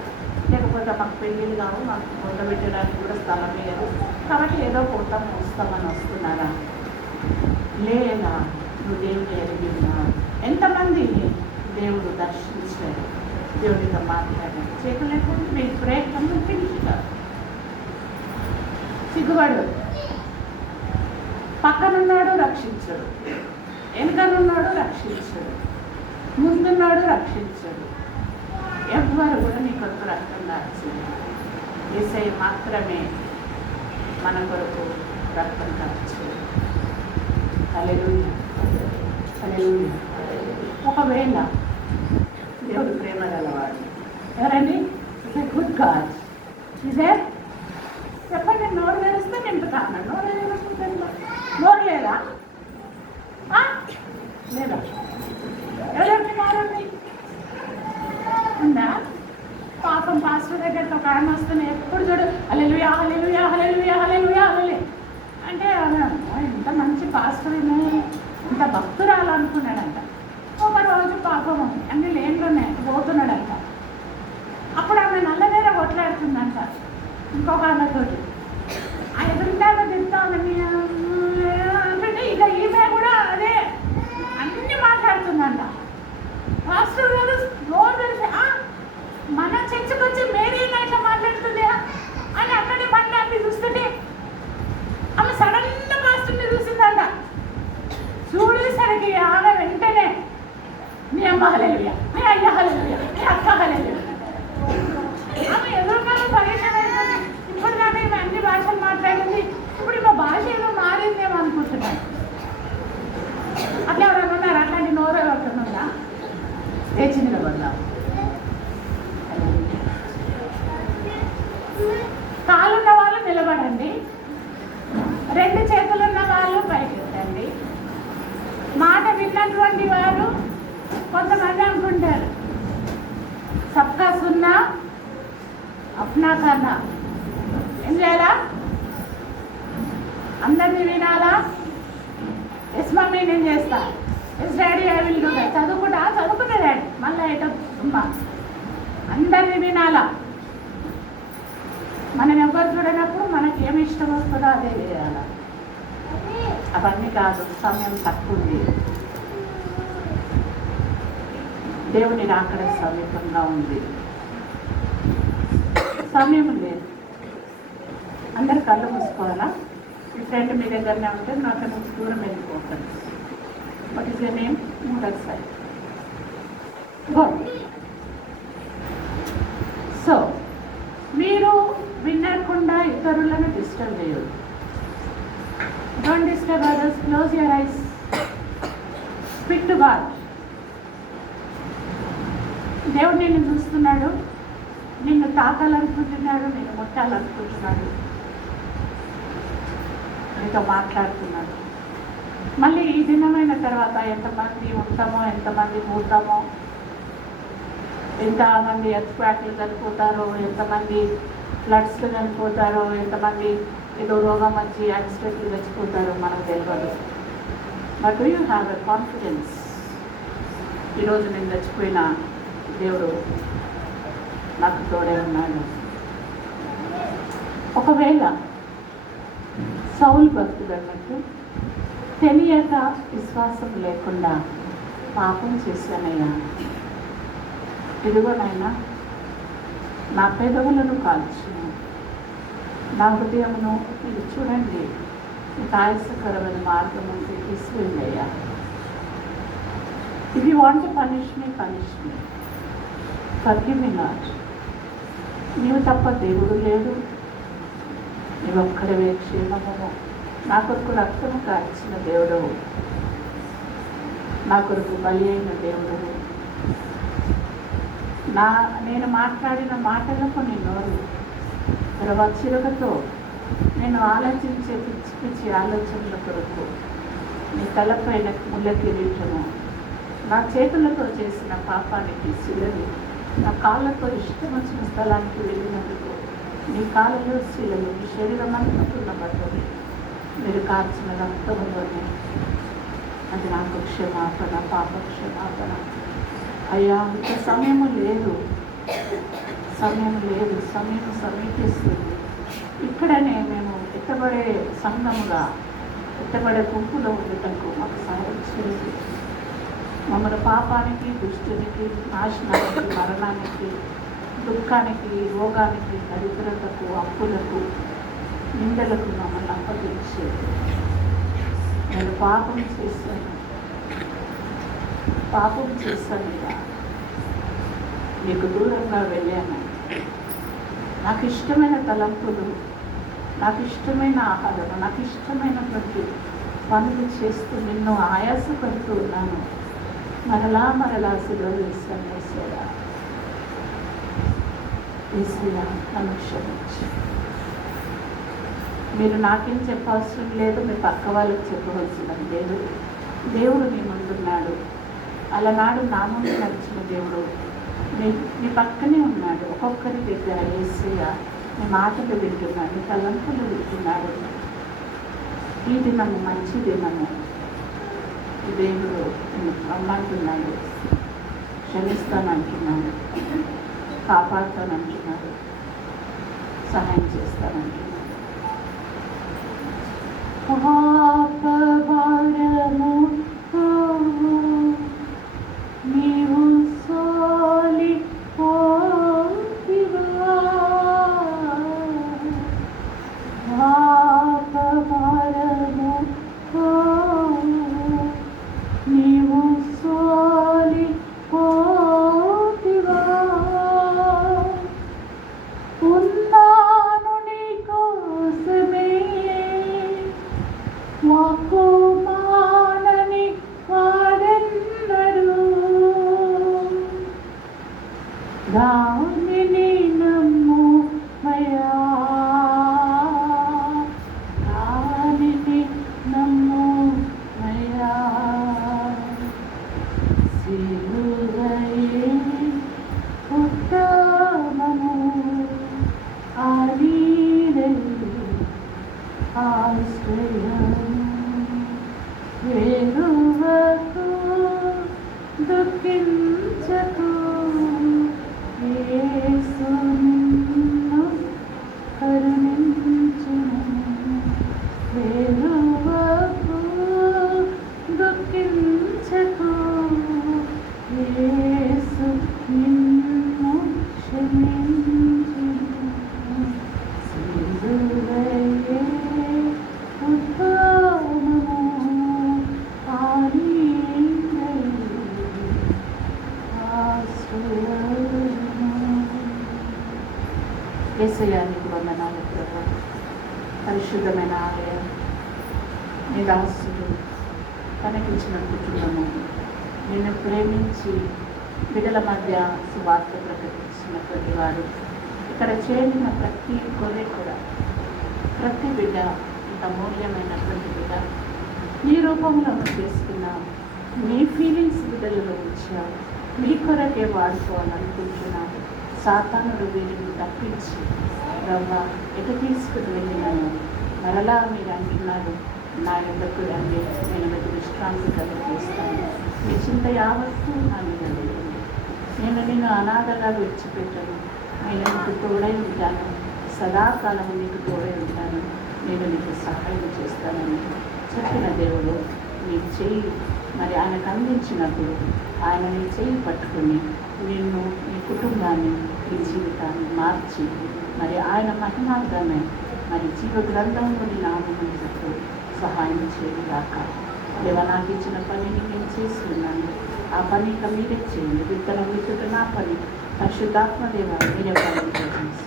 లేకపోతే మాకు పెళ్ళిళ్ళు కావు, మాకు కొండ పెట్టడానికి కూడా స్థలం లేదు కాబట్టి ఏదో పోతాము వస్తామని వస్తున్నారా? లేదా నువ్వు దేవుని ఎరిగినా? ఎంతమంది దేవుడు దర్శించాడు, దేవుడితో మాట్లాడాడు? చేతులు లేకుండా మీ ప్రయత్నం ఫినిష్గా సిగ్గుపడు. పక్కనున్నాడు రక్షించడు, వెనుకనున్నాడు రక్షించడు, ముందున్నాడు రక్షించడు. ఎవ్వరు కూడా నీ కొరకు రక్తం దాల్చింది. యేసయ్య మాత్రమే మన కొరకు రక్తం దాల్చాడు. హల్లెలూయా, హల్లెలూయా. ఒకవేళ దేవుడు ప్రేమ గలవాడు, ఎవరండి? Is a good God. ఇదే చెప్పండి. నోరు తెరిస్తే నింపుతాను. నోరు నోరు లేదా? లేదా? ఎవరెవరికి నోరుంది? ఉందా? పాపం పాస్టర్ దగ్గరికి ఒక ఆయన వస్తేనే ఎప్పుడు చూడు హల్లెలూయా, హల్లెలూయా, హల్లెలూయా, హల్లెలూయా, హల్లెలూయా అంటే ఇంత మంచి పాస్టర్, ఇంత భక్తురాలు అనుకున్నాడంట. ఒక రోజు పాపం అన్ని లేన్లోనే పోతున్నాడంట. అప్పుడు ఆమె నల్లనేర కొట్లాడుతుందంట ఇంకొక ఆమెతోటి. ఆ ఎదురుంటాగా తింటామని అంటే ఇక ఈమె కూడా అదే అన్ని మాట్లాడుతుందంట. పాస్టర్ గారు నోరు తెలిసి మన చర్చకు వచ్చి మేరీనా ఇట్లా మాట్లాడుతుంది అని అక్కడే బండి చూస్తుంటే ఆమె సడన్గా పాస్టర్ని చూసిందంట. హల్లెలూయా, మీ అయ్య హల్లెలూయా, మీ అక్క హల్లెలూయా. ఆమె ఎదురుగానే పరేషాన్ అయిపోయింది. ఇప్పుడు దాకా ఈమె అన్ని భాషలు మాట్లాడింది, ఇప్పుడు మా భాష ఏదో మారిందేమో అనుకుంటున్నాను. అట్లా ఎవరైనా ఉన్నారు? అట్లాంటి నోరు ఎవరికైనా ఉందా? లేచి నిలబడదాం. కాలున్న వాళ్ళు నిలబడండి, రెండు చేతులున్న వాళ్ళు పైకెత్తండి. మాట విన్నటువంటి వారు కొంతమంది అనుకుంటారు సబ్కా సున్నా అప్నా కన్నా. ఏం చేయాలా? అందరినీ వినాలా? ఎస్ మమ్మీ నేను చేస్తా, yes daddy I will do that. చదువుకునే డాడీ మళ్ళీ ఏటో అమ్మా. అందరినీ వినాలా? మనం ఎవరు చూడనప్పుడు మనకి ఏమి ఇష్టం వస్తుందో అదే చేయాలి. అవన్నీ కాదు, సమయం తక్కువ ఉంది, దేవుని రాకడ సమీపంగా ఉంది, సమయం లేదు. అందరు కళ్ళు మూసుకోవాలా? మీ ఫ్రెండ్ మీ దగ్గరనే ఉంటే నాకు నుంచి దూరం వెళ్ళిపోతుంది. What is the name? మూడర్ సైడ్. సో మీరు వినకుండా ఇతరులను డిస్టర్బ్ చేయరు. Don't disturb others. Close your eyes. Speak to God. దేవుడు నిన్ను చూస్తున్నాడు, నిన్ను తాకాలనుకుంటున్నాడు, నిన్ను ముట్టాలనుకుంటున్నాడు, నీతో మాట్లాడుతున్నాడు. మళ్ళీ ఈ దినమైన తర్వాత ఎంతమంది ఉంటామో, ఎంతమంది పోతామో, ఎంతమంది ఎత్తుపాట్లు చనిపోతారో, ఎంతమంది ఫ్లడ్స్లో చనిపోతారో, ఎంతమంది ఏదో రోగం వచ్చి యాక్సిడెంట్లు చచ్చిపోతారో మనకు తెలియదు. But you have a confidence. ఈరోజు నేను చచ్చిపోయిన దేవుడు నాకు తోడే ఉన్నాడు. ఒకవేళ సౌలు భక్తుడు అన్నట్టు తెలియక విశ్వాసం లేకుండా పాపం చేశానయ్యా, ఇదిగోనైనా నా పెదవులను కాల్చును, నా హృదయమును ఇది చూడండి, మీకు ఆయాసకరమైన మార్గం అంటే తీసుకెళ్ళయ్యా. If you want to punish me, forgive me Lord. నీవు తప్ప దేవుడు లేడు, నీవు ఒక్కడవే క్షేమము. నా కొరకు రక్తము కార్చిన దేవుడవు, నా కొరకు బలి అయిన దేవుడవు. నేను మాట్లాడిన మాటలకు నీ నోరు తర్వాత చిరుగతో నేను ఆలోచించే పిచ్చి పిచ్చి ఆలోచనల కొరకు నీ తలపైన ముళ్ళ కిరీటము, నా చేతులతో చేసిన పాపానికి శిలలు, నా కాళ్ళతో ఇష్టం వచ్చిన స్థలానికి వెళ్ళినందుకు నీ కాళ్ళలో శిలలు, నీ శరీరం అంటున్న బట్టలు, మీరు కార్చిన రక్తంలోనే అది నాకు క్షమాపణ, పాప క్షమాపణ. అయ్యా ఇంత సమయం లేదు, సమయం సమీపిస్తుంది. ఇక్కడనే మేము ఎత్తబడే సంఘముగా, ఎత్తబడే గుంపులో ఉండటంకు మాకు సహాయం చేయండి. మమ్మల్ని పాపానికి, దుష్టునికి, నాశనానికి, మరణానికి, దుఃఖానికి, రోగానికి, దరిద్రతకు, అప్పులకు, నిందలకు మమ్మల్ని అప్పగించేది. నేను పాపం చేశాను ఇలా నీకు దూరంగా వెళ్ళాను. నాకు ఇష్టమైన తలంపులు, నాకు ఇష్టమైన ఆహారం, నాకు ఇష్టమైనటువంటి పనులు చేస్తూ నిన్ను ఆయాసపడుతూ ఉన్నాను. మరలా శిలువ వేశాను. ఏసయ్యా నన్ను క్షమించు. మీరు నాకేం చెప్పవలసిన లేదు, మీ పక్క వాళ్ళకి చెప్పవలసిన లేదు. దేవుడు మీ ముందున్నాడు. అలనాడు నా ముందు నడిచిన దేవుడు మీ పక్కనే ఉన్నాడు. ఒక్కొక్కరి దగ్గర ఏసయ్య మీ మాటలు వింటున్నాడు, మీ తలంపులు వింటున్నాడు. ఈ దినము మంచి దినము. ఈ దేవుడు రమ్మంటున్నాడు, క్షమిస్తానంటున్నాడు, కాపాడుతానంటున్నాడు, సహాయం చేస్తానంటున్నాడు. పాపభారము నీవు సోలిపోతివా, పాపభారము నీవు సోలిపోతివా. దానిని నమ్ము మయా, దానిని నమ్ము మయా, సిలువయే ఉత్తమము, ఆలీలే ఆశ్రయము, వేరువకు దుఃఖించకు, యేసు నిన్ను కరుణించును. వేరువకు దుఃఖించకు, యేసు నిన్ను క్షమించును. సిలువయే ఉత్తమము, ఆలీలే ఆశ్రయము. యేసయ్యా నీకు వందనాలు ప్రభు. పరిశుద్ధమైన ఆలయం, నీ దాసుడు తనకిచ్చిన కుటుంబము, నిన్ను ప్రేమించి బిడ్డల మధ్య సువార్త ప్రకటించిన ప్రతి వారు, ఇక్కడ చేరిన ప్రతి గొర్రె కూడా, ప్రతి బిడ్డ ఇంత అమూల్యమైనటువంటి బిడ్డ నీ రూపంలో చేసుకున్నాం. నీ ఫీలింగ్స్ బిడ్డలలో ఉంచావు. నీ కొరకే వాడుకోవాలనుకుంటున్నాను. సాతానుడు వీరిని తప్పించి ప్రభా ఎటు తీసుకుని వెళ్ళినాను. మరలా మీరు అంటున్నారు, నా యొద్దకు రండి, నేను మీకు విశ్రాంతి కలిగిస్తాను. మీ చింత యావత్తు నా మీద లేదండి. నేను నిన్ను అనాథగా విడిచిపెట్టను. నేను నీకు తోడై ఉంటాను. సదాకాలం నీకు తోడై ఉంటాను. నేను నీకు సహాయం చేస్తానని చెప్పిన దేవుడు నీ చెయ్యి మరి ఆయనకు అందించినప్పుడు ఆయన నీ చెయ్యి పట్టుకుని నిన్ను, నీ కుటుంబాన్ని, నీ జీవితాన్ని మార్చి మరి ఆయన మహిమార్థమే మరి జీవ గ్రంథంలోని నామములకు సహాయం చేయగాక. దేవ నాకు ఇచ్చిన పనిని నేను చేసి ఉన్నాను. ఆ పని ఇక మీరే చేయండి. విత్తనం విత్తుట నా పని. పరిశుద్ధాత్మ దేవ మీరే పని చేసి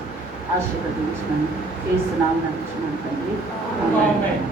ఆశీర్వదించమని యేసు నామమున తండ్రి. ఆమేన్.